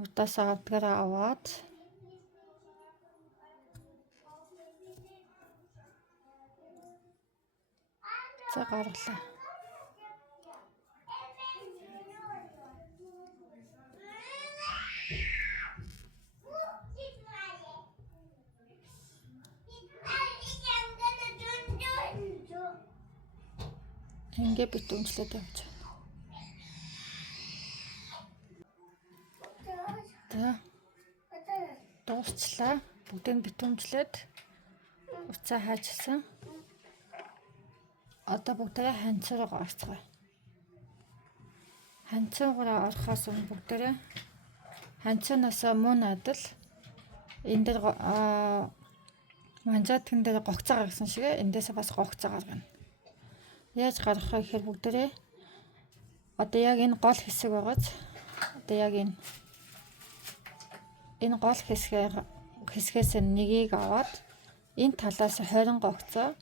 Урдаас авдгаараа аваад за гаргалаа. Ингээ битүүмжлээд явж байна. Дуусчлаа. Бүгдийг битүүмжлээд уцаа хаажсан. Одоо бүгдээ ханцуугаа орцгоё. Ханцуугаа орохоос өмнө бүгдээ ханцуунаас мөн адил энэ дээр манжаатган дээр гогцоо гаргасан шиг эндээс бас гогцоо гаргана. Яаж гаргахаа гэхээр бүгдээ одоо яг энэ гол хэсэг байгааз одоо яг энэ гол хэсгээс нэгийг аваад энэ талаас 20 гогцоо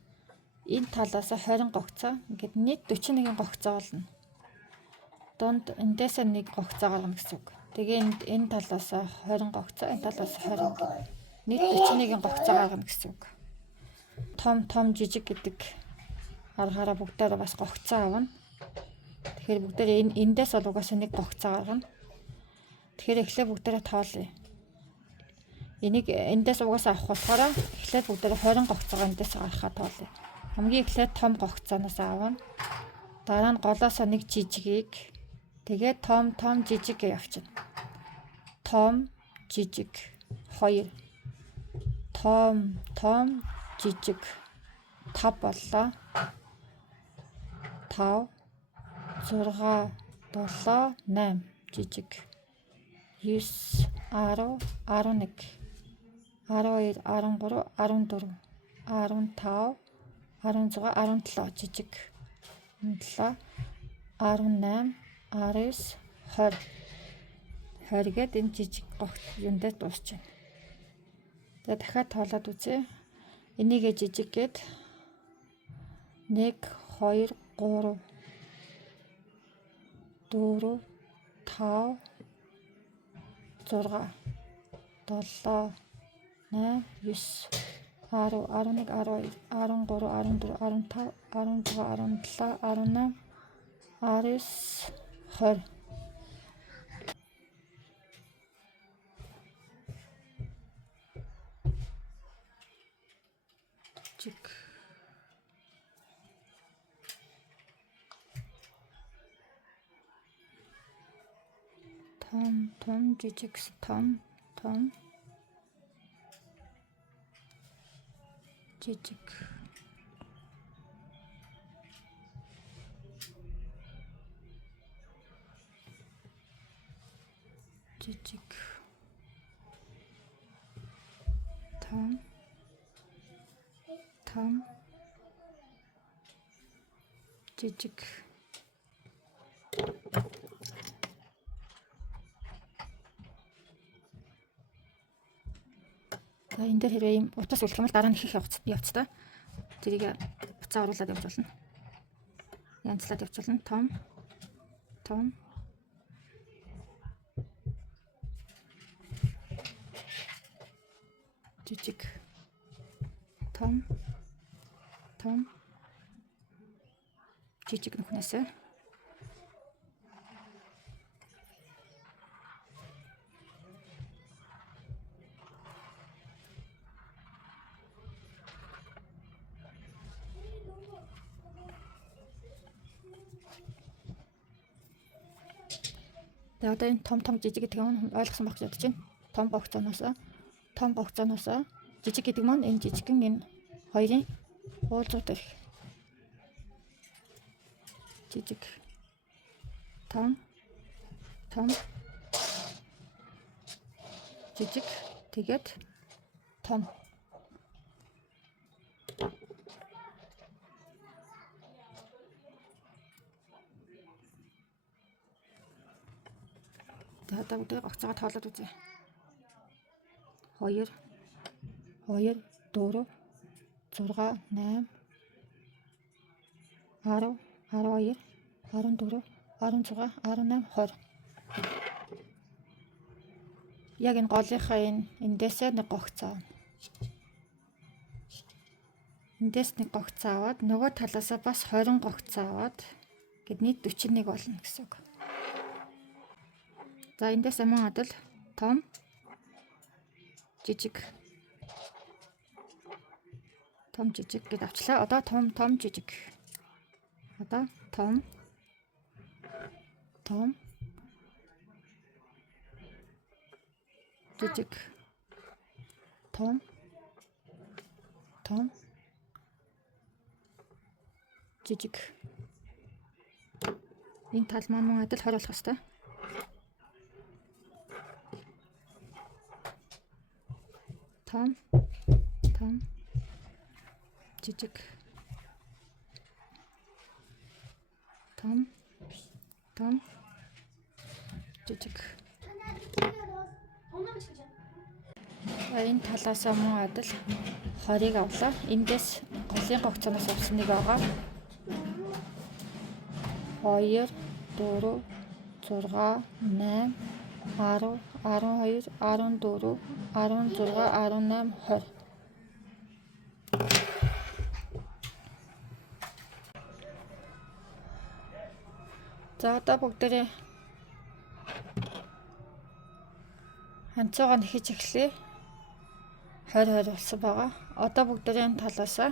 энэ талаас 20 гогцоо ингээд нийт 41 гогцоо болно. Донд эндээс нэг гогцоо гаргана гэсэн үг. Тэгээ энэ талаас 20 гогцоо энэ талаас 20 нийт 41 гогцоо гаргана гэсэн үг. Том жижиг гэдэг аргаараа бүгдээрээ бас гогцоо авна. Тэгэхээр бүгдээрээ эндээс бол угаасаа нэг гогцоо гаргана. Тэгэхээр эхлээд бүгдээрээ тоолъё. Энийг эндээс угаасаа авах болохоор эхлээд бүгдээрээ 20 гогцоо эндээс гаргахаа тоолъё. Хамгийн эхлээд том гогцооноос авна. Дараа нь голоос нэг жижигийг тэгээд том жижиг гэж явчихна. Том жижиг 2 том жижиг 5 боллоо. 5 6 7 8 жижиг 9 10 11 12 13 14 15 16 17 жижиг 7 18 19 20 20 гээд энэ жижиг гогт юундээ дуусч байна. Тэгээ дахиад тоолоод үзье. Энийгээ жижиг гээд 1 2 3 4 5 6 7 8 9 10 11 12 13 14 15 16 17 18 19 20 жиг том жижиг том жижиг том жижиг энэ дээр хэрвээ юм утас үлдэх юм бол дараа нь их явц та. Тэрийг буцаа оруулаад явж болно. Янзлаад явж болно. Том жижиг том жижиг нүхнээсээ Одоо энэ том жижиг гэдэг нь ойлгосон байх гэж бодож байна. Том гогцооноос жижиг гэдэг маань энэ жижигхэн энэ хоёрын уулзууд ирэх. Жижиг, том, жижиг, тэгээд том. За одоо бүгд гогцоогоо тоолоод үзье. 2 4 6 8 10 12 14 16 18 20. Яг энэ голынхаа эндээсээ нэг гогцоо. Эндээс нэг гогцоо аваад нөгөө талаасаа бас 20 гогцоо аваад гэд нийт 41 болно гэсэн үг. За эндээс мөн адил том, жижиг гэд авчлаа. Одоо том жижиг. Одоо том жижиг, том жижиг. Энэ тал маань мөн адил 20 болох ёстой. Том жижиг, том жижиг. Энэ талаасаа мөн адил 20-ыг авлаа. Эндээс голын гогцооноос авсан нэг байгаа. 2 4 6 8 10 12 14 16 18 20. За одоо бүгдээрээ ханцаагаа нэхэж эхлэе. 20 болсон байгаа. Одоо бүгдээрээ энэ талаасаа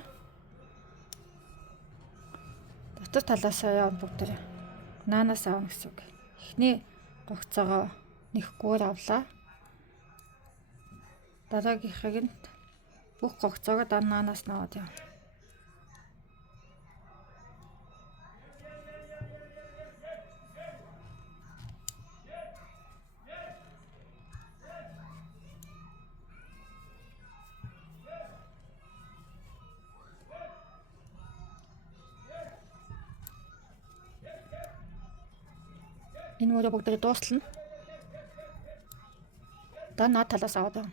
дотор талаасаа явна бүгдээрээ. Наанаас авна гэсэн үг. Эхний гогцоогоо нэхгүйгээр авлаа. Дараагийнхыг нь бүх гогцоогоо наанаас нь аваад явна. Энэ мөрөө бүгдээ дуустална. Одоо наад талаас аваад явна.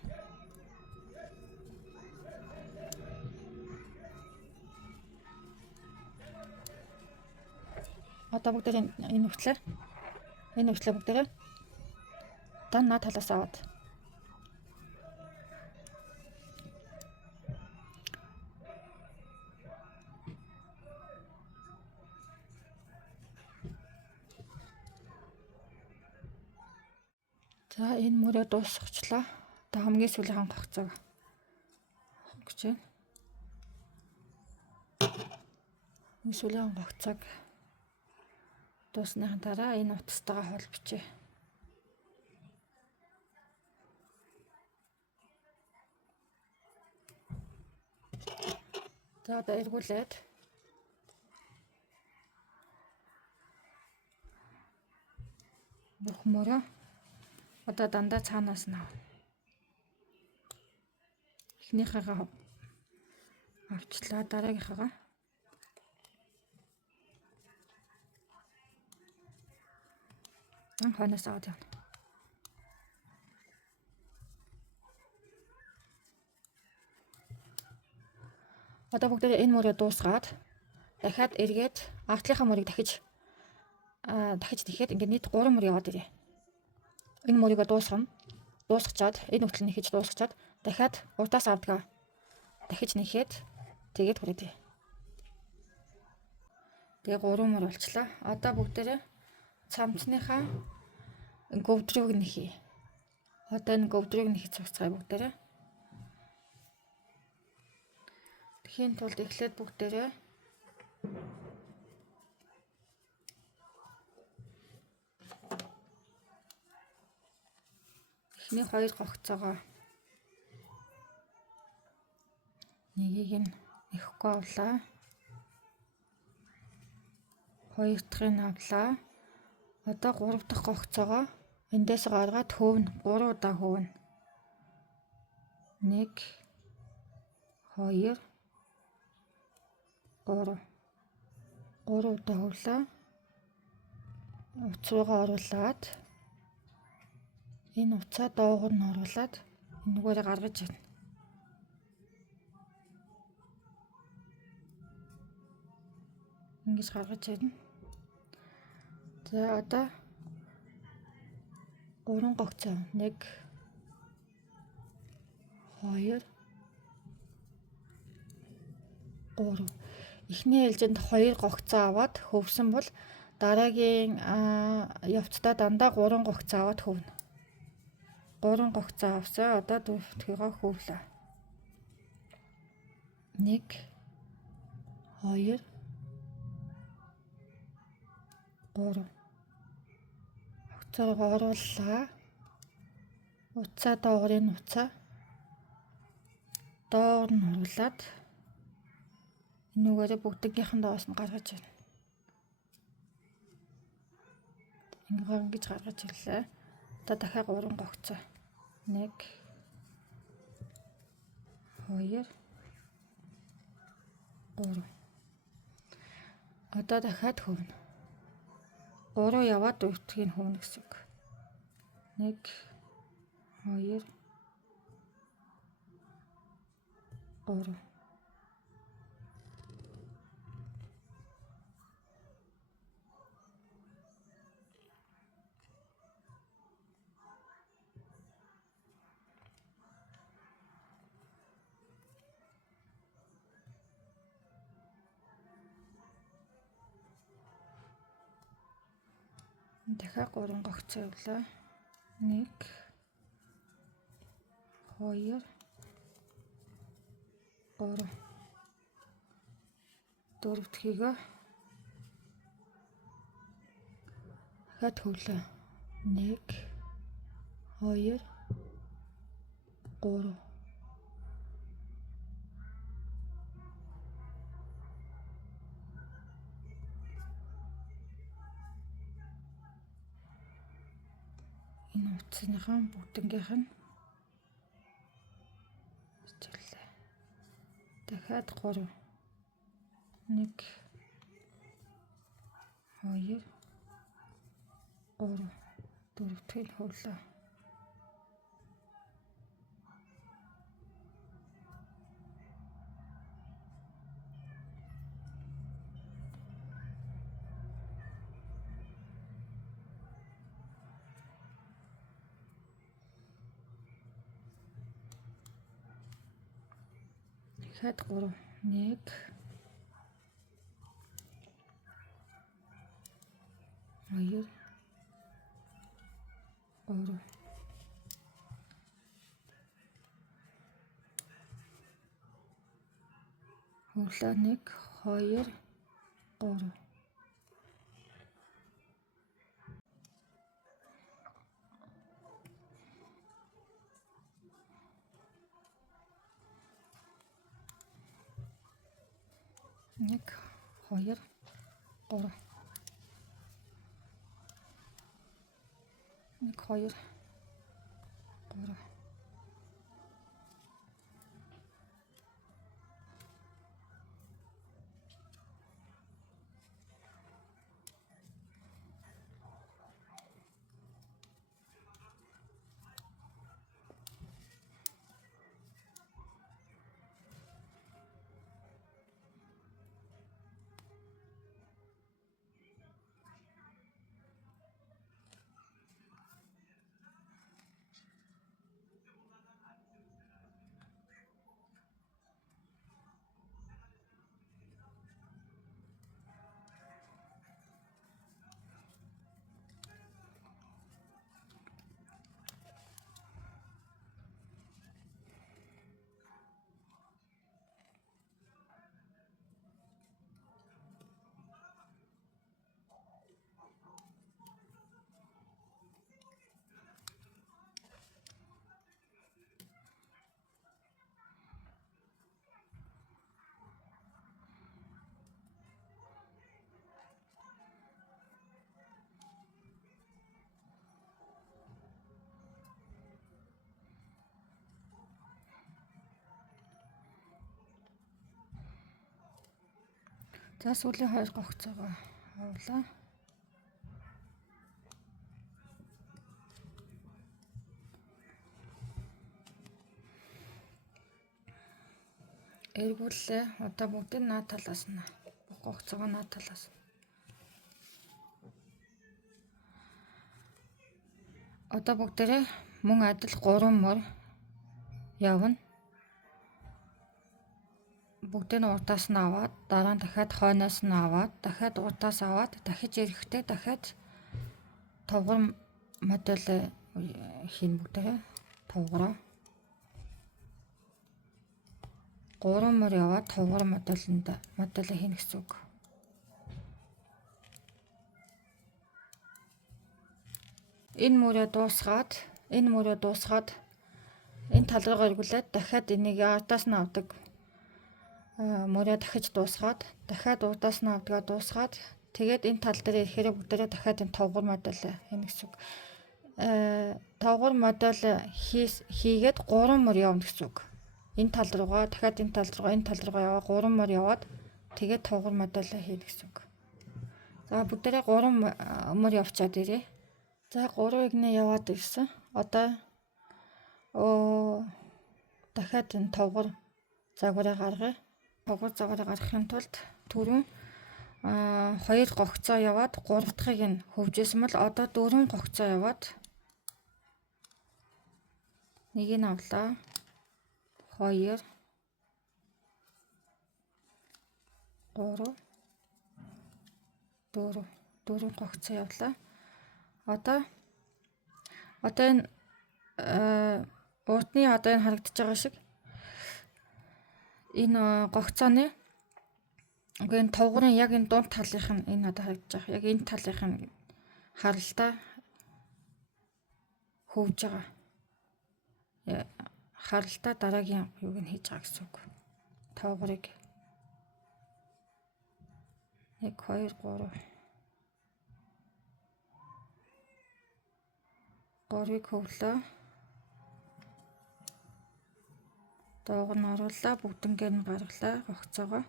Одоо бүгдээ энэ хүртлээр бүгдээ одоо наад талаас аваад. За энэ мөрөө дуусгачлаа. Одоо хамгийн сүүлийн гогцоог гэж байна. Сүүлийн гогцоог дуусныхан дараа энэ утастайгаа холбочихъя. За одоо эргүүлээд бүх мөрөө одоо дандаа цаанаас нь авна. Эхнийхээгээ авчлаа, дараагийнхаагаа хойноос аваад явна. Одоо бүгдээ энэ мөрөө дуусгаад дахиад эргээд артлынхаа мөрийг дахиж нэхэд ингээд нийт 3 мөр яваад ирье. Энэ мөрийгөө дуусгачаад энэ хөтөл нэхэж дуусгачаад дахиад урдаас авдгаа дахиж нэхэд тэгээд хүрээдээ. Тэгээ 3 мөр болчлаа. Одоо бүгдээрээ цамцныхаа гөвдрийг нэхье. Одоо энэ гөвдрийг нэхэж цугцгаая бүгдээрээ. Тэхийн тулд эхлээд бүгдээрээ Эхний 2 гогцоогоо нэгийг нь нэхгүй авлаа. 2 дахьыг нь авлаа. Одоо 3 дахь гогцоогоо эндээс гаргаад хөвнө. 3 удаа хөвнө. 1 2 3 удаа хөвлөө. Утас руугаа оруулаад энэ уцаа доогуур нь оруулаад энэгээрээ гаргаж ирнэ. Ингэж гаргаж ирнэ. За одоо 3 гогцоо 1 2 3. Эхний ээлжинд 2 гогцоо аваад хөвсөн бол дараагийн явцдаа дандаа 3 гогцоо аваад хөвнө. 3 гогцоо авсаа. Одоо дөрөвдөхийгөө хөвлөө. 1 2 3 гогцоогоо орууллаа. Уцаа доогоор энэ уцаа доогоор нь оруулаад энүүгээрээ бүгднгийнхэн доос нь гаргаж ирнэ. Ингэж гаргаж ирлээ. Одоо дахиад 3 гогцоо. 1 2 3. Одоо дахиад хөвнө. 3 яваад дөрөвдөхийг хөвнө гэсэн үг. 1 2 3. Дахиад 3 гогцоо явлаа. 1 2 3. Дөрөвдөхийгөө дахиад хөвлөө. 1 2 3. Энэ утасныхаа бүгднгийнх нь бичлээ. Дахиад 3 1 2 3 дөрөвдөхийг хөвлөө. Дахиад 3 1 2 3. Хөвлөө 1 2 3. Нэг, хоёр, гурав. Нэг, хоёр, гурав. За сүүлийн 2 гогцоогоо авлаа. Эргүүлээ. Одоо бүгдийг наад талаас нь. Гогцоогоо наад талаас. Одоо бүгдээрээ мөн адил 3 мөр явна. Бүгдийг нь уртаас нь аваад, дараа нь дахиад хойноос нь аваад, дахиад уртаас аваад, дахиж ирэхдээ дахиад товгор модель хийн бүгдээрээ товгороо. 3 мөр яваад товгор модель хийн гэсэн үг. Энэ мөрөө дуусгаад энэ тал руугаа эргүүлээд дахиад энийг ардаас нь авдаг мөрөө дахиж дуусгаад дахиад урдаас нь авдгаа дуусгаад тэгээд энэ тал дээр ирэхээр бүгдээрээ дахиад энэ товгор модель хийн гэсэн үг. Товгор модель хийгээд 3 мөр явна гэсэн үг. Энэ тал руугаа дахиад энэ тал руугаа яваа 3 мөр яваад тэгээд товгор модель хийн гэсэн үг. За бүгдээрээ 3 мөр явчаад ирээ. За 3-ыг нэ яваад ирсэн. Одоо дахиад энэ товгор загвараа гаргая. Товгор загвараа гаргахын тулд түрүүн 2 гогцоо яваад 3 дахьыг нь хөвжүүлсэн бол одоо 4 гогцоо яваад нэг нь авлаа. 2 3 4 гогцоо явлаа. Одоо энэ урдны одоо энэ харагдаж байгаа шиг энэ гогцооны энэ товгрын яг энэ дунд талынх нь энэ одоо харагдаж байгаа. Яг энэ талынх нь харалтаа хөвж байгаа. Харалтаа дараагийн юуг нь хийж байгаа гэсэн үг. Товгрыг 1 2 3 3-ыг хөвлөө. Доогор нь оруулаа, бүгднгээр нь гаргалаа гогцоогоо.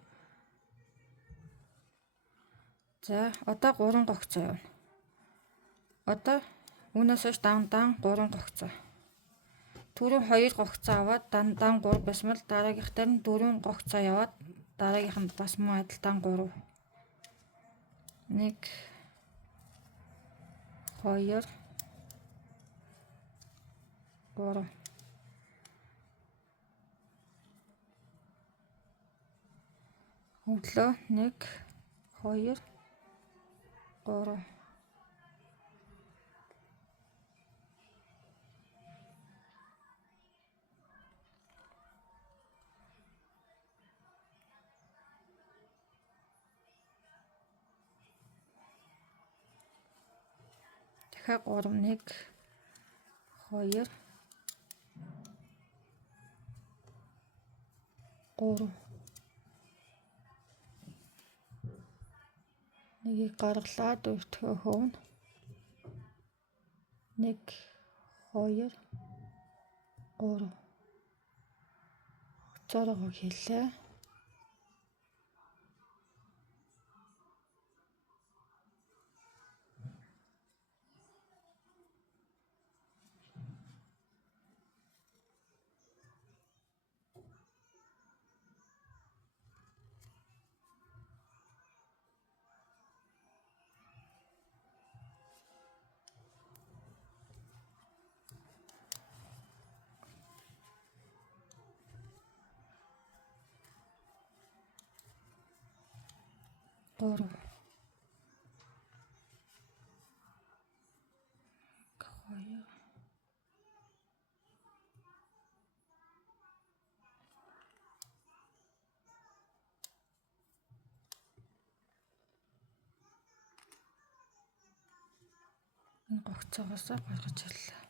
За, одоо 3 гогцоо явна. Одоо үүнээс хойш дан 3 гогцоо. Түрүү 2 гогцоо аваад дан 3 байсан бол дараагийнхтаар нь 4 гогцоо яваад дараагийнх нь бас мөн адил дан 3. 1 2 3 хөвлөө 1 2 3 дахиад 3 1 2 3 нэгийг гаргалаа дөрөвдөө хөвнө 1 2 3 цороо хийлээ. Гурав. Хоёр. Энэ гогцоогоос гаргаж ирлээ.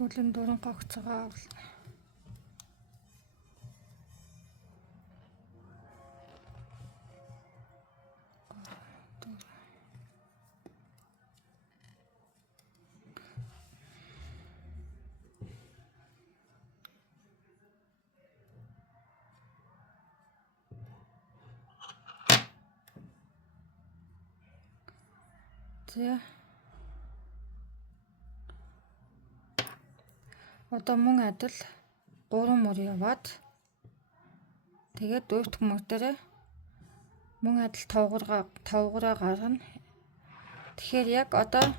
Сүүлийн 4 гогцоогоо авлаа. За. Одоо мөн адил 3 мөр яваад тэгээд дөрөвт мөр дээр мөн адил тавгараа гаргана. Тэгэхээр яг одоо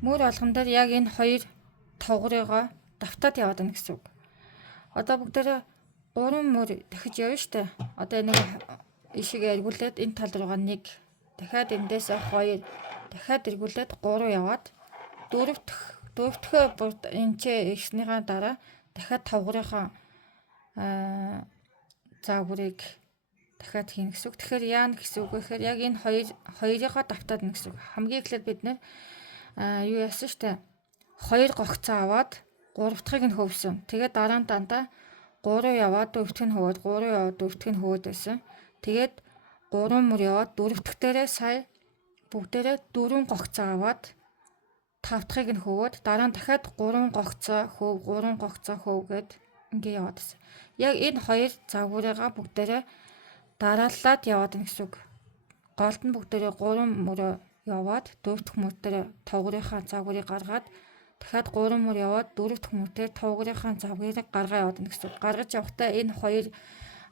мөр болгон дээр яг энэ хоёр тавгарыгоо давтаад яваад байна гэсэн үг. Одоо бүгдээрээ 3 мөр дахиж явна штэ. Одоо нэг ишиг эргүүлээд энэ тал руугаа 1, дахиад эндээс 2, дахиад эргүүлээд 3 яваад дөрөвдөхөө энэ ч ихснийхаа дараа дахиад тавгарынхаа загварыг дахиад хийнэ гэсэн үг. Тэгэхээр яана гэсэн үг вэ гэхээр яг энэ хоёрыгоо давтаад байна гэсэн үг. Хамгийн эхлээд бид нэр юу яасан штэ. 2 гогцоо аваад 3 дахьыг нь хөвсөн. Тэгээд дараа нь дандаа 3 яваад 4-т нь хөвөөд 3 яваад 4-т нь хөвөөд байсан. Тэгээд 3 мөр яваад 4 дахь дээрээ сая бүгдээрээ 4 гогцоо аваад 5 дахьыг нь хөвөөд дараа нь дахиад 3 гогцоо хөв гэд ингээ яваад байсан. Яг энэ хоёр загварыгаа бүгдээрээ дарааллаад яваад байна гэсэн үг. Голд нь бүгдээрээ 3 мөрөө яваад 4 дахь мөр дээр тавгарынхаа загварыг гаргаад дахиад 3 мөр яваад 4 дахь мөр дээр тавгарынхаа загварыг гаргаа яваад байна гэсэн үг. Гаргаж явахдаа энэ хоёр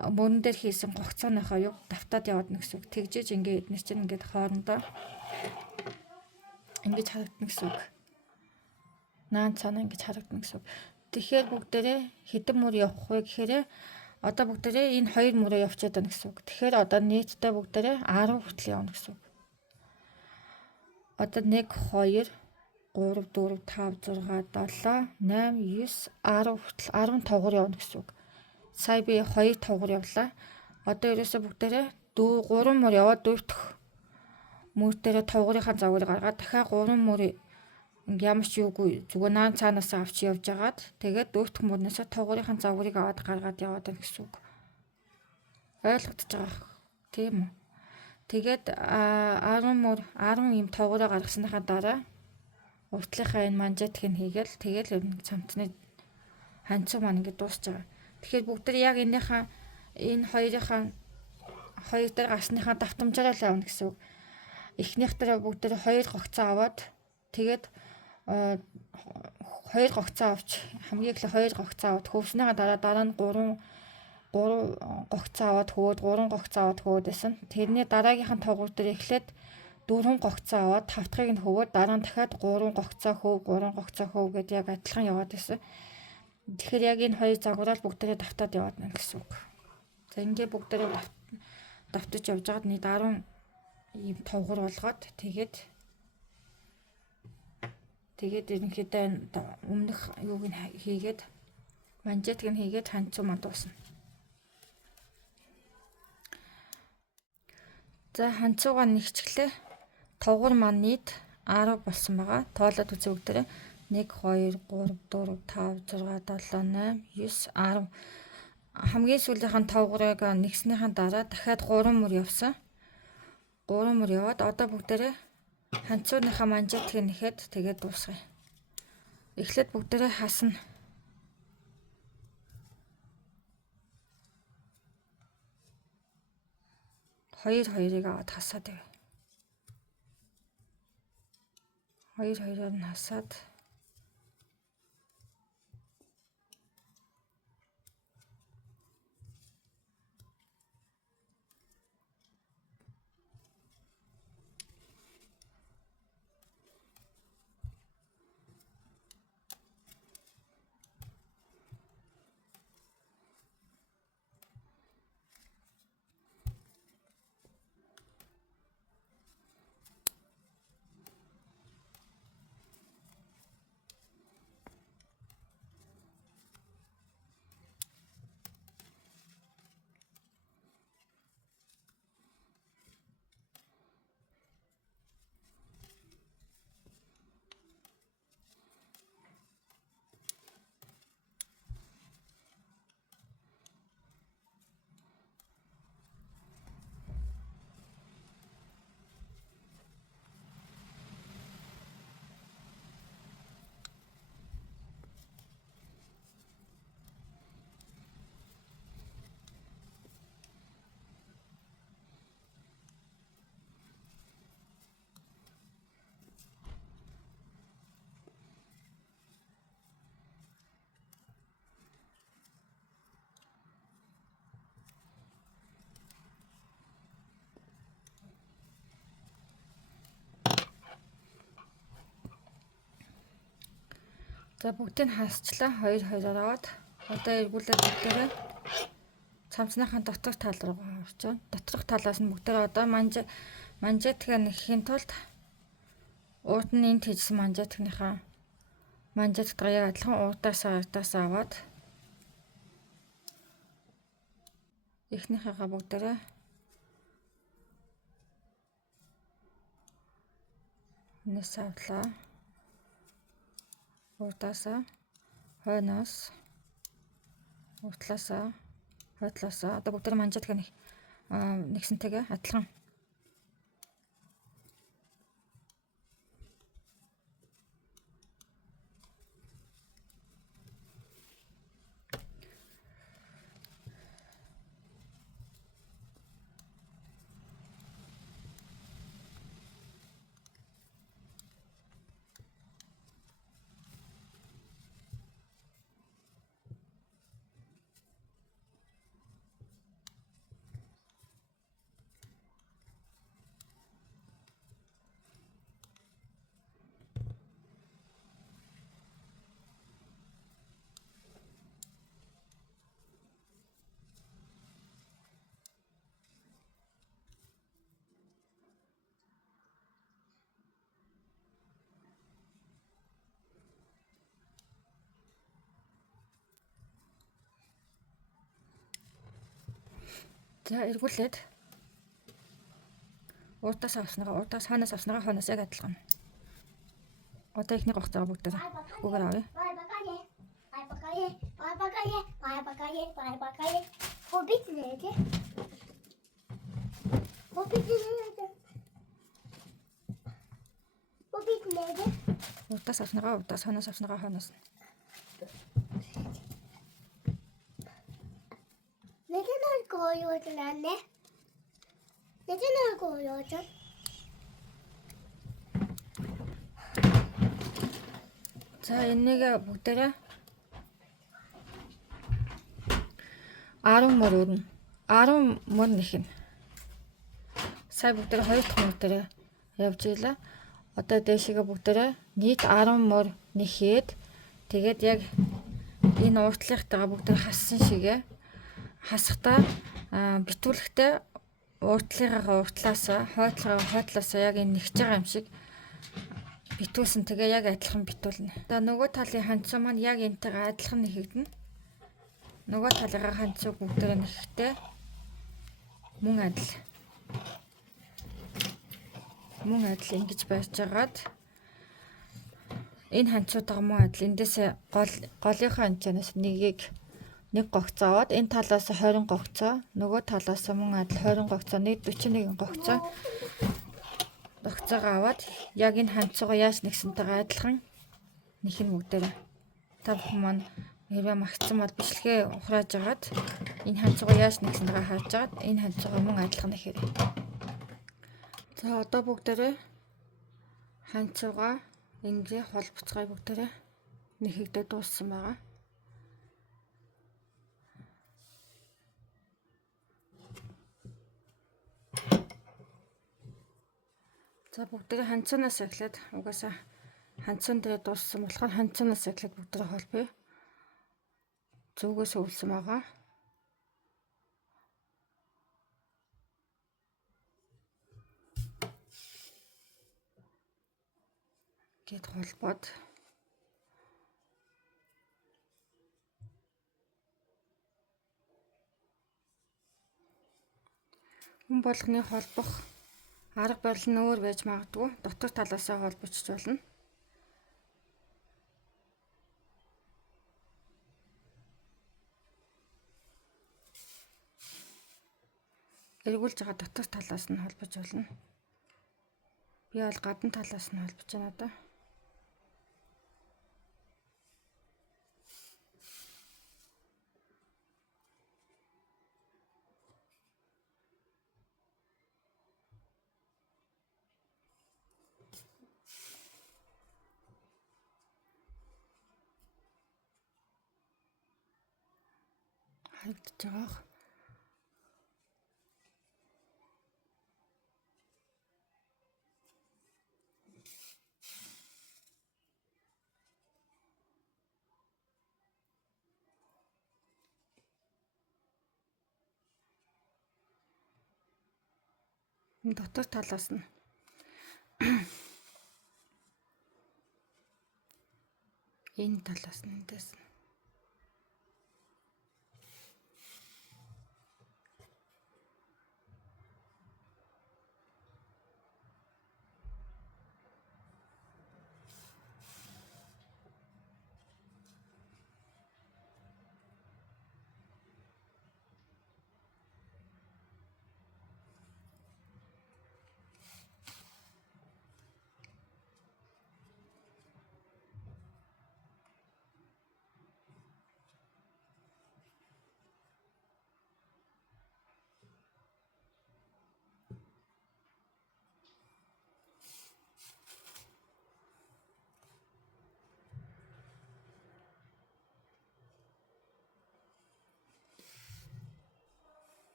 мөрөн дээр хийсэн гогцооныхоо юг давтаад яваад байна гэсэн үг. Тэгжиж ингээ эднэр чинь ингээд хоорондоо ингэж харагдана гэсэн үг. Наан цаана ингэж харагдана гэсэн үг. Тэгэхээр бүгдээрээ хэдэн мөр явах вэ гэхээр одоо бүгдээрээ энэ хоёр мөрөө явчихад байна гэсэн үг. Тэгэхээр одоо нийтдээ бүгдээрээ 10 хүртэл явна гэсэн үг. Одоо 1 2 3 4 5 6 7 8 9 10 хүртэл 10 тавгар явна гэсэн үг. Сая би 2 тавгар явлаа. Одоо ерөөсөө бүгдээрээ 3 мөр яваад 4 дахь мөр дээр тавгарынхаа загварыг гаргаад дахиад 3 мөр ямар ч юугүй зүгээр наан цаанаас авч явж агаад тэгээд 4 дахь мөрнөөс тавгарынхаа загварыг аваад гаргаад яваад байна гэсэн үг. Ойлгогдож байгаа тийм үү? Тэгээд 10 мөр 10 юм тавгараа гаргасныхаа дараа уртлынхаа энэ манжетыг хийгээл тэгэл цамцны ханцуу маань ингэ дуусч байгаа. Тэгэхээр бүгд яг энэ хоёр дээр гарсныхаа давтамжаараа л явна гэсэн үг. Эхнийх дээр бүгд 2 гогцоо аваад тэгээд 2 гогцоо авч хамгийн эхлээ 2 гогцоо аваад хөвснийхаа дараа нь 3 гогцоо аваад хөвөөд 3 гогцоо аваад хөвөөд байсан. Тэрний дараагийнхан тавгуур дээр эхлээд 4 гогцоо аваад 5 дахьыг нь хөвөөд дараа нь дахиад 3 гогцоо хөв гэдээ яг адилхан яваад байсан. Тэгэхээр яг энэ хоёр загвараар бүгдээрээ давтаад яваад байна гэсэн үг. За ингээ бүгдээрээ давтаж явж байгаад нийт 10 ийм тавгуур болгоод тэгээд ерөнхийдөө өмнөх юуг нь хийгээд манжетыг нь хийгээд ханцуу манд дуусна. За ханцуугаа нэгчлээ. Тавгуур маань нийт 10 болсон байгаа. Тоолоод үзээ бүгдээрээ 1 2 3 4 5 6 7 8 9 10 хамгийн сүүлийнхэн тавгуурыг нэгснийхэн дараа дахиад 3 мөр явсан. 3 мөр яваад одоо бүгдээрээ ханцууныхаа манжетыг нэхэд тэгээд дуусгая. Эхлээд бүгдээрээ хасна. Хоёрыг аваад хасаад байв. Хоёроор нь хасаад За бүгдийг хасчлаа. 2-2-оор аваад одоо эргүүлээд бүгдээрээ цамцныхаа доторх тал руу орж байна. Доторх талаас нь бүгдээрээ одоо манжетга нэхэхийн тулд урд нь энд хийжсэн манжетгаа яг адилхан урдаас аваад эхнийхээгээ бүгдээрээ нэс авлаа. Урдаасаа, хойноос, уртлаасаа, хойдлоосоо одоо бүгдээр манжетга нэгсэнтэйгээ адилхан. За эргүүлээд урдаас хойноос авснагаа хойноос яг адилхан. Одоо ихний гогцоо бүгдээр гүгээр авъя. Урдаас авснагаа урдаас, хойноос авснагаа хойноос. За энийг бүгдээрээ 10 мөр өрнө. 10 мөр нэхнэ. Сая бүгдээрээ 2 дахь мөр дээр явж ийлээ. Одоо дээшээгээ бүгдээрээ нийт 10 мөр нэхээд тэгээд яг энэ уртлынхтайгаа бүгдээр хассан шигээ хасахтаа битүүлэхдээ уртлаасаа хойдлоосоо яг энэ нэгж байгаа юм шиг битүүлсэн. Тэгээ яг адилхан битүүлнэ. Одоо нөгөө талын ханцуу маань яг энтэйгээ адилхан нэхэгдэнэ. Нөгөө талынхаа ханцуу бүгдээр нэхэхдээ мөн адил ингэж барьж агаад энэ ханцуудаа мөн адил эндээс голынхаа ханцаанаас нэг гогцоо аваад энэ талаас 20 гогцоо, нөгөө талаас мөн адил 20 гогцоо, нэг 41 гогцоогоо аваад яг энэ ханцуугаа яаж нэгсэнтэйгээ адилхан нэхнэ бүгдээрээ. Та бүхэн маань хэрвээ магтсан бол бичлэгээ ухрааж агаад энэ ханцуугаа яаж нэгсэнтэйгээ харж агаад энэ ханцуугаа мөн адилхан нэхээрэй. За одоо бүгдээрээ ханцуугаа ингээ хол буцгаая бүгдээрээ нэхэгдээ дууссан байгаа. За бүгдээ ханцуунаас эхлээд угаасаа ханцуун дээр дууссан болохоор ханцуунаас эхлээд бүгдээ холбоё. Зүгээс өвлсөн байгаа. Гэт холбоод хүн болгоны холбох арга барил нь өөр байж магадгүй. Дотор талаасаа холбогдож болно. Эргүүлж байгаа дотор талаас нь холбож болно. Би бол гадна талаас нь холбож байна одоо. Харагдаж байгаа. Энэ дотор талаас нь энэ талаас нь эндээс нь.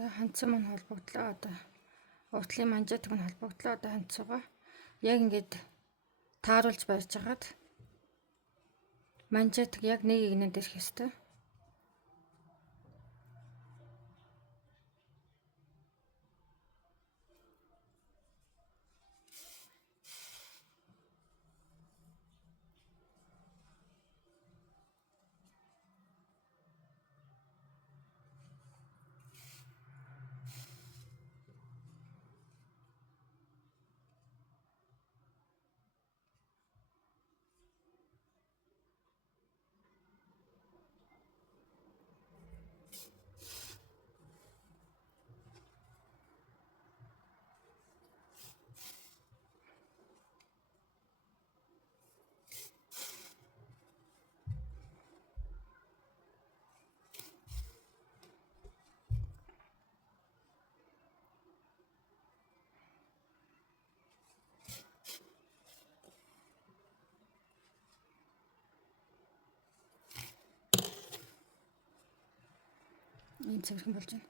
За хандсан маань холбогдлоо одоо. Уртлын манжаатг нь холбогдлоо одоо хандсагаа. Яг ингээд тааруулж барьж хагаад манжаатг яг нэг игнэнд ирэх ёстой. Ийм цэвэрхэн болж байна.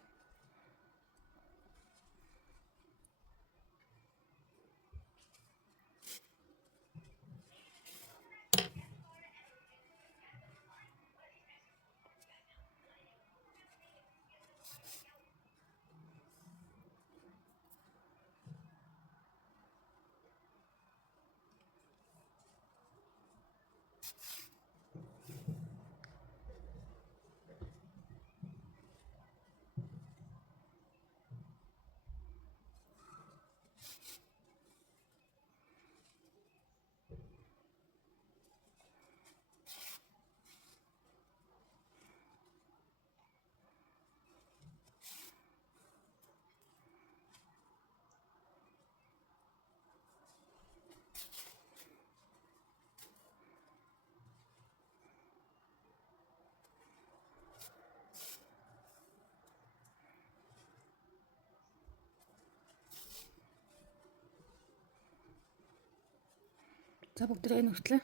За бүгдээ энэ хүртлээ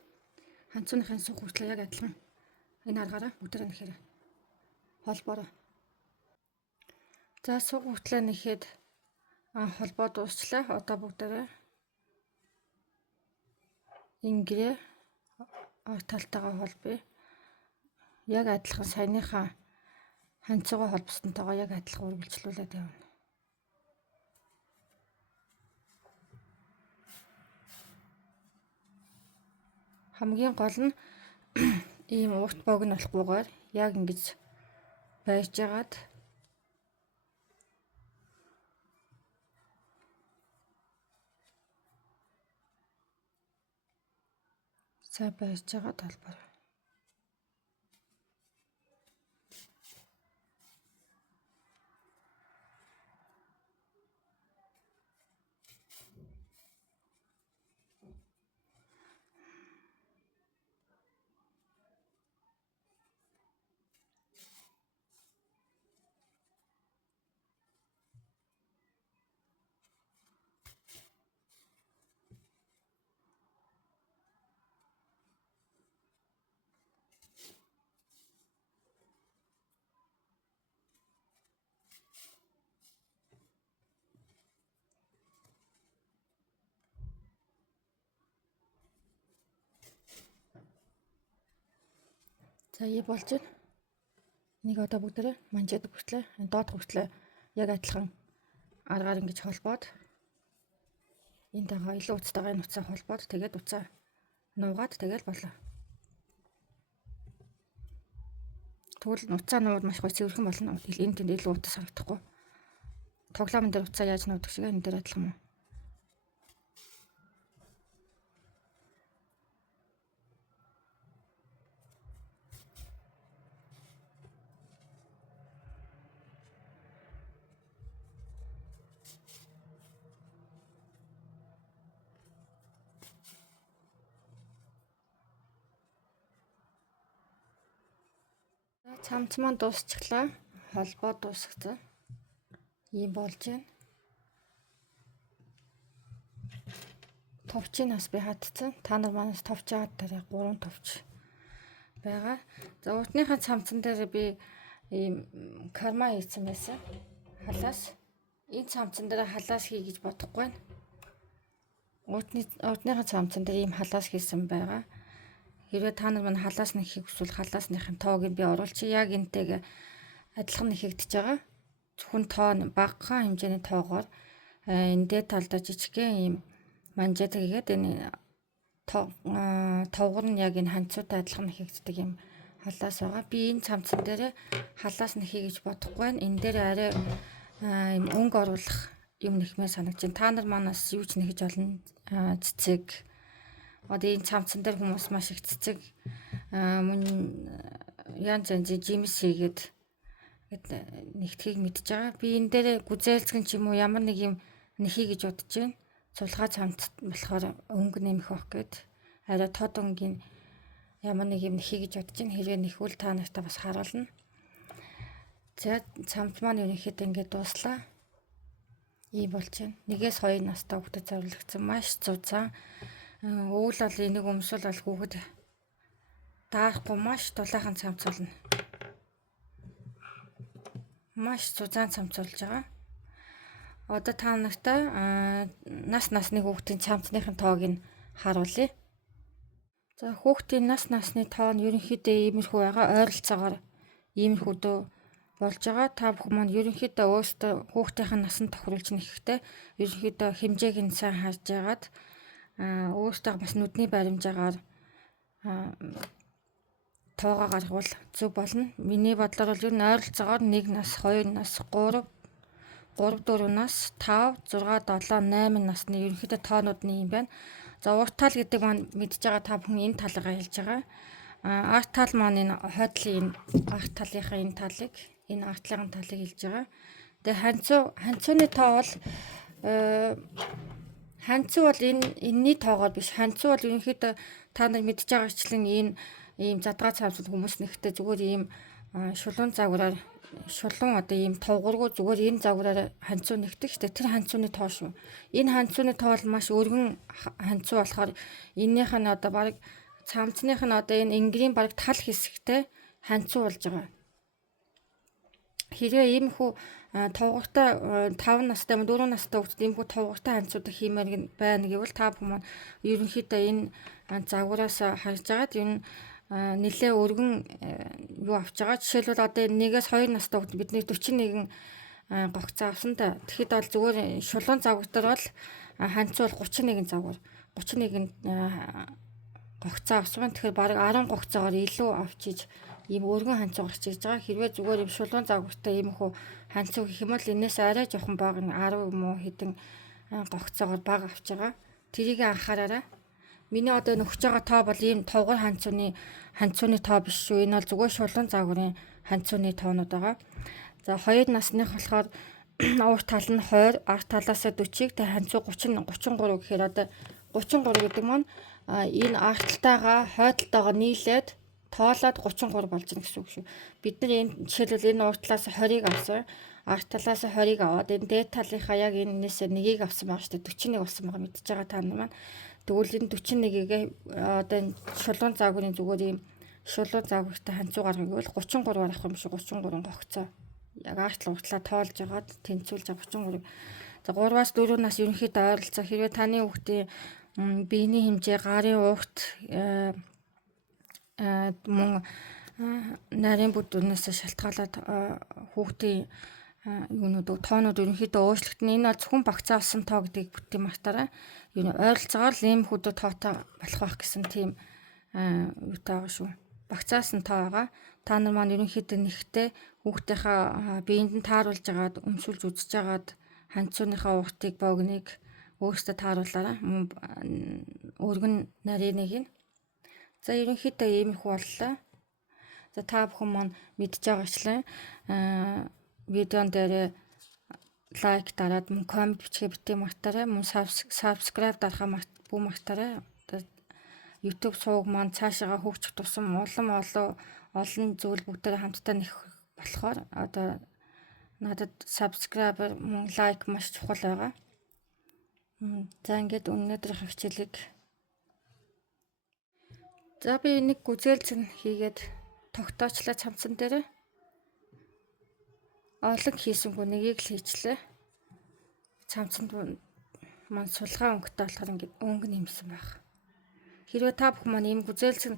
хандсууныхын суух хүртлээ яг адилхан энэ аргаараа бүгдээ нэхээр холбоороо. За суух хүртлээ нэхэд холбоо дуусчлаа. Одоо бүгдээ ингэрээ талтайгаа холбоё. Яг адилхан саяныхаа хандсуугаа холбоснотойгоо яг адилхан үргэлжлүүлээд явна. Хамгийн гол нь ийм урт богинолохгүйгээр яг ингэж байж байгаад сайн байж байгаа талбар. За ий болж байна. Нэг одоо бүгдээрээ манжаадаг хүртлээ доод хүртлээ яг адилхан аргаар ингэж холбоод энд байгаа илүү уцтайгаа энэ уцаа холбоод тэгээд уцаа нуугаад тэгэл болоо. Тэгвэл уцаа нууд маш гоё цэвэрхэн болно. Энд тэнд илүү утас харагдахгүй. Тоглоомн дээр уцаа яаж нуудаг шиг энэ дээр адилхан юм. Цамц маань дуусчихлаа. Холбоо дуусгацсан. Ийм болж байна. Товчийг бас би хатцсан. Та нар манаас товч аваад тарай 3 товч байгаа. За уутныхаа цамцан дээр би ийм карма хийсэн байсан. Халаас. Энэ цамцан дээр халаас хий гэж бодохгүй байна. Уутныхаа цамцан дээр ийм халаас хийсэн байгаа. Хэрвээ та нар мань халаас нэхийг хүсвэл халаасныхын тоог нь би оруулчих. Яг энтэйг адилхан нэхэгдэж байгаа. Зөвхөн тоо багахан хэмжээний тоогоор эндээ талдаа жижигхэн ийм манжаадаг хийгээд энэ тоогор нь яг энэ ханцуутай адилхан нэхэгддэг юм халаас байгаа. Би энэ цамцан дээр халаас нэхий гэж бодохгүй байна. Энэ дээр арай ийм өнгө оруулах юм нэхмээ санагдаж байна. Та нар манаас юу ч нэхэж олно. Цэцэг. Одоо энэ цамцан дээр хүмүүс маш их цэцэг мөн янз янзын жимс хийгээд нэгтгэхийг мэдж байгаа. Би энэ дээр гүзээлцгэн ч юм уу ямар нэг юм нэхий гэж бодож байна. Цулгаа цамц болохоор өнгө нэмэх байх гээд арай тод өнгийн ямар нэг юм нэхий гэж бодож байна. Хэрвээ нэхвэл та нартай бас харуулна. За цамц маань ерөнхийдөө ингээд дууслаа. Ийм болж байна. 1-2 настай хүүхдэд зориулагдсан маш зузаан. Өвөл бол энийг өмсөл бол хүүхэд даахгүй маш дулаахан цамц болно. Маш зузаан цамц болж байгаа. Одоо та нартай насны хүүхдийн цамцныхын тоог нь харуулъя. За хүүхдийн насны тоо нь ерөнхийдөө иймэрхүү байгаа. Ойролцоогоор иймэрхүү дөө болж байгаа. Та бүхэн маань ерөнхийдөө өөрсдөө хүүхдийн насанд тохируулж нэхэхдээ ерөнхийдөө хэмжээг нь сайн харж яагаад өөртөө бас нүдний баримжаагаар тоогоо гаргавал зөв болно. Миний бодлоор бол ер нь ойролцоогоор 1 нас, 2 нас, 3, 4 нас, 5, 6, 7, 8 насны ерөнхийдөө тоонууд нь юм байна. За урт тал гэдэг маань мэдж байгаа та бүхэн энэ талгаа хэлж байгаа. Арт тал маань энэ хойдлын арт талынхаа энэ талыг, энэ артлын талыг хэлж байгаа. Тэгээ ханцууны тоо бол ханцуу бол энэний тоогоор биш. Ханцуу бол ерөнхийдөө та нар мэдж байгаачлан энэ ийм задгаа цамцад хүмүүс нэхтэй зүгээр ийм шулуун загвараар шулуун одоо ийм товгоргүй зүгээр энэ загвараар ханцуу нэгдэг штэ. Тэр ханцууны тоо шүү. Энэ ханцууны тоо бол маш өргөн ханцуу болохоор эннийх нь одоо баг цамцных нь одоо энэ энгэрийн баг тал хэсэгтэй ханцуу болж байгаа. Хэрвээ иймэрхүү товгортой 5 настай 4 настай хүүхдэд иймэрхүү товгортой ханцуудыг хиймээр байна гэвэл та бүхэн ерөнхийдөө энэ загвараас харж агаад энэ нэлээ өргөн юу авч байгаа. Жишээлбэл одоо 1-2 настай хүүхдэд бидний 41 гогцоо авсан та. Тэгэхэд бол зүгээр шулуун загвар дээр бол ханцуу бол 31 загвар. 31 гогцоо авсан. Тэгэхээр бараг 10 гогцоогоор илүү авчиж ийм өргөн ханцуу гарч ирж байгаа. Хэрвээ зүгээр юм шулуун загвартай иймэрхүү ханцуу гэх юм бол энэс арай жоохон бага 10 юм уу хэдэн гогцоогоор бага авч байгаа. Тэрийг анхаараарай. Миний одоо нөхж байгаа тоо бол ийм товгор ханцууны тоо биш шүү. Энэ бол зүгээр шулуун загварын ханцууны тоонууд байгаа. За 2 насных болохоор урт тал нь 20, арт талаас 40-ийг тэ ханцуу 33 гэхээр одоо 33 гэдэг маань энэ артталтайгаа хойдолтойгоо нийлээд тоолоод 33 болж байна гэсэн үг шүү. Бид нар энэ жишээлбэл энэ урт талаас 20-ыг авсан, арт талаас 20-ыг аваад энэ дээд талынхаа яг энэс 1-ийг авсан байгаа шүү дээ. 41 болсон байгаа мэдчихэж байгаа та нар маань. Тэгвэл энэ 41-ийг одоо энэ шулуун загварын зүгээр ийм шулуун загвартай ханцуу гаргах гэвэл 33-аар авах юм шиг 33 гогцоо. Яг арт уртлаа тоолж агаад тэнцүүлж 33. За 3-аас 4 нас ерөнхийдөө ойролцоо хэрвээ таны хүүхдийн биений хэмжээ, гарын урт мөн нарийн бүдүүнээс шалтгаалаад хүүхдийн юунууд тоонууд ерөнхийдөө өөрчлөгдөн. Энэ бол зөвхөн багцаа олсон тоо гэдгийг бүтээм мартаарай. Юу ойролцоогоор л ийм хүүхдүүд тоотой болох байх гэсэн тийм юутай байгаа шүү. Багцаас нь тоо байгаа. Та нар маань ерөнхийдөө нэгтэй хүүхдийнхаа биеинд нь тааруулж агаад өмсүүлж үзэж агаад ханцууныхаа уртыг богныг өөрөөсөө тааруулаарай. Мөн өргөн нарийныг нь. За ерөнхийдөө ийм их боллоо. За та бүхэн маань мэдж байгаачлан видеон дээр лайк дараад мөн коммент бичгээ битгий мартаарай. Мөн subscribe дарахаа бүү мартаарай. YouTube сувг маань цаашаа хөгжих тусам олон зүйл бүгдээр хамтдаа нэх болохоор одоо надад subscriber мөн лайк маш чухал байгаа. За ингээд өнөөдрийн хичээлийг за би нэг гүзээлцэн хийгээд тогтоочлаа цамцан дээр. Олон хийсэнгүү нэгийг л хийчлээ. Цамцанд маань сулгаан өнгөтэй болохоор ингээд өнгө нэмсэн байх. Хэрвээ та бүхэн маань ийм гүзээлцэн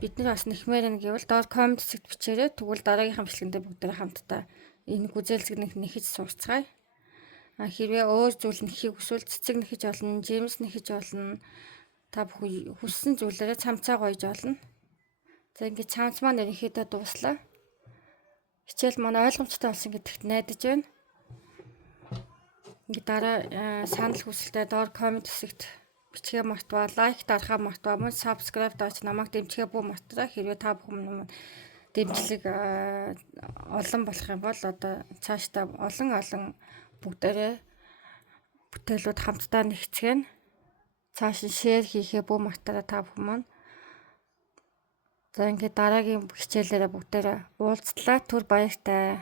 бид нар бас нэхмээр нэг гэвэл доор коммент хэсэгт бичээрэй. Тэгвэл дараагийнхаа бичлэгэндээ бүгдээ хамтдаа энэ гүзээлцэг нэхэж сурцгаая. Хэрвээ өөр зүйл нэхийг хүсвэл цэцэг нэхэж олно, жимс нэхэж олно. Та бүхэн хүссэн зүйлээрээ цамцаа гоёж олно. За ингээд цамц маань ерөнхийдөө дууслаа. Хичээл маань ойлгомжтой болсон гэдэгт найдаж байна. Ингээд дараа санал хүсэлтээ доор коммент хэсэгт бичгээ мартваа, лайк дарахаа мартваа, мөн subscribe дарж намайг дэмжихээ бүү мартаарай. Хэрвээ та бүхэн дэмжлэг олон болох юм бол одоо цаашдаа олон бүгдээрээ бүтээлүүд хамтдаа нэгцгэн цааш нь шеэр хийхээ бүү мартаарай та бүхэн маань. За ингээд дараагийн хичээлээрээ бүгдээрээ уулзлаа. Түр баяртай.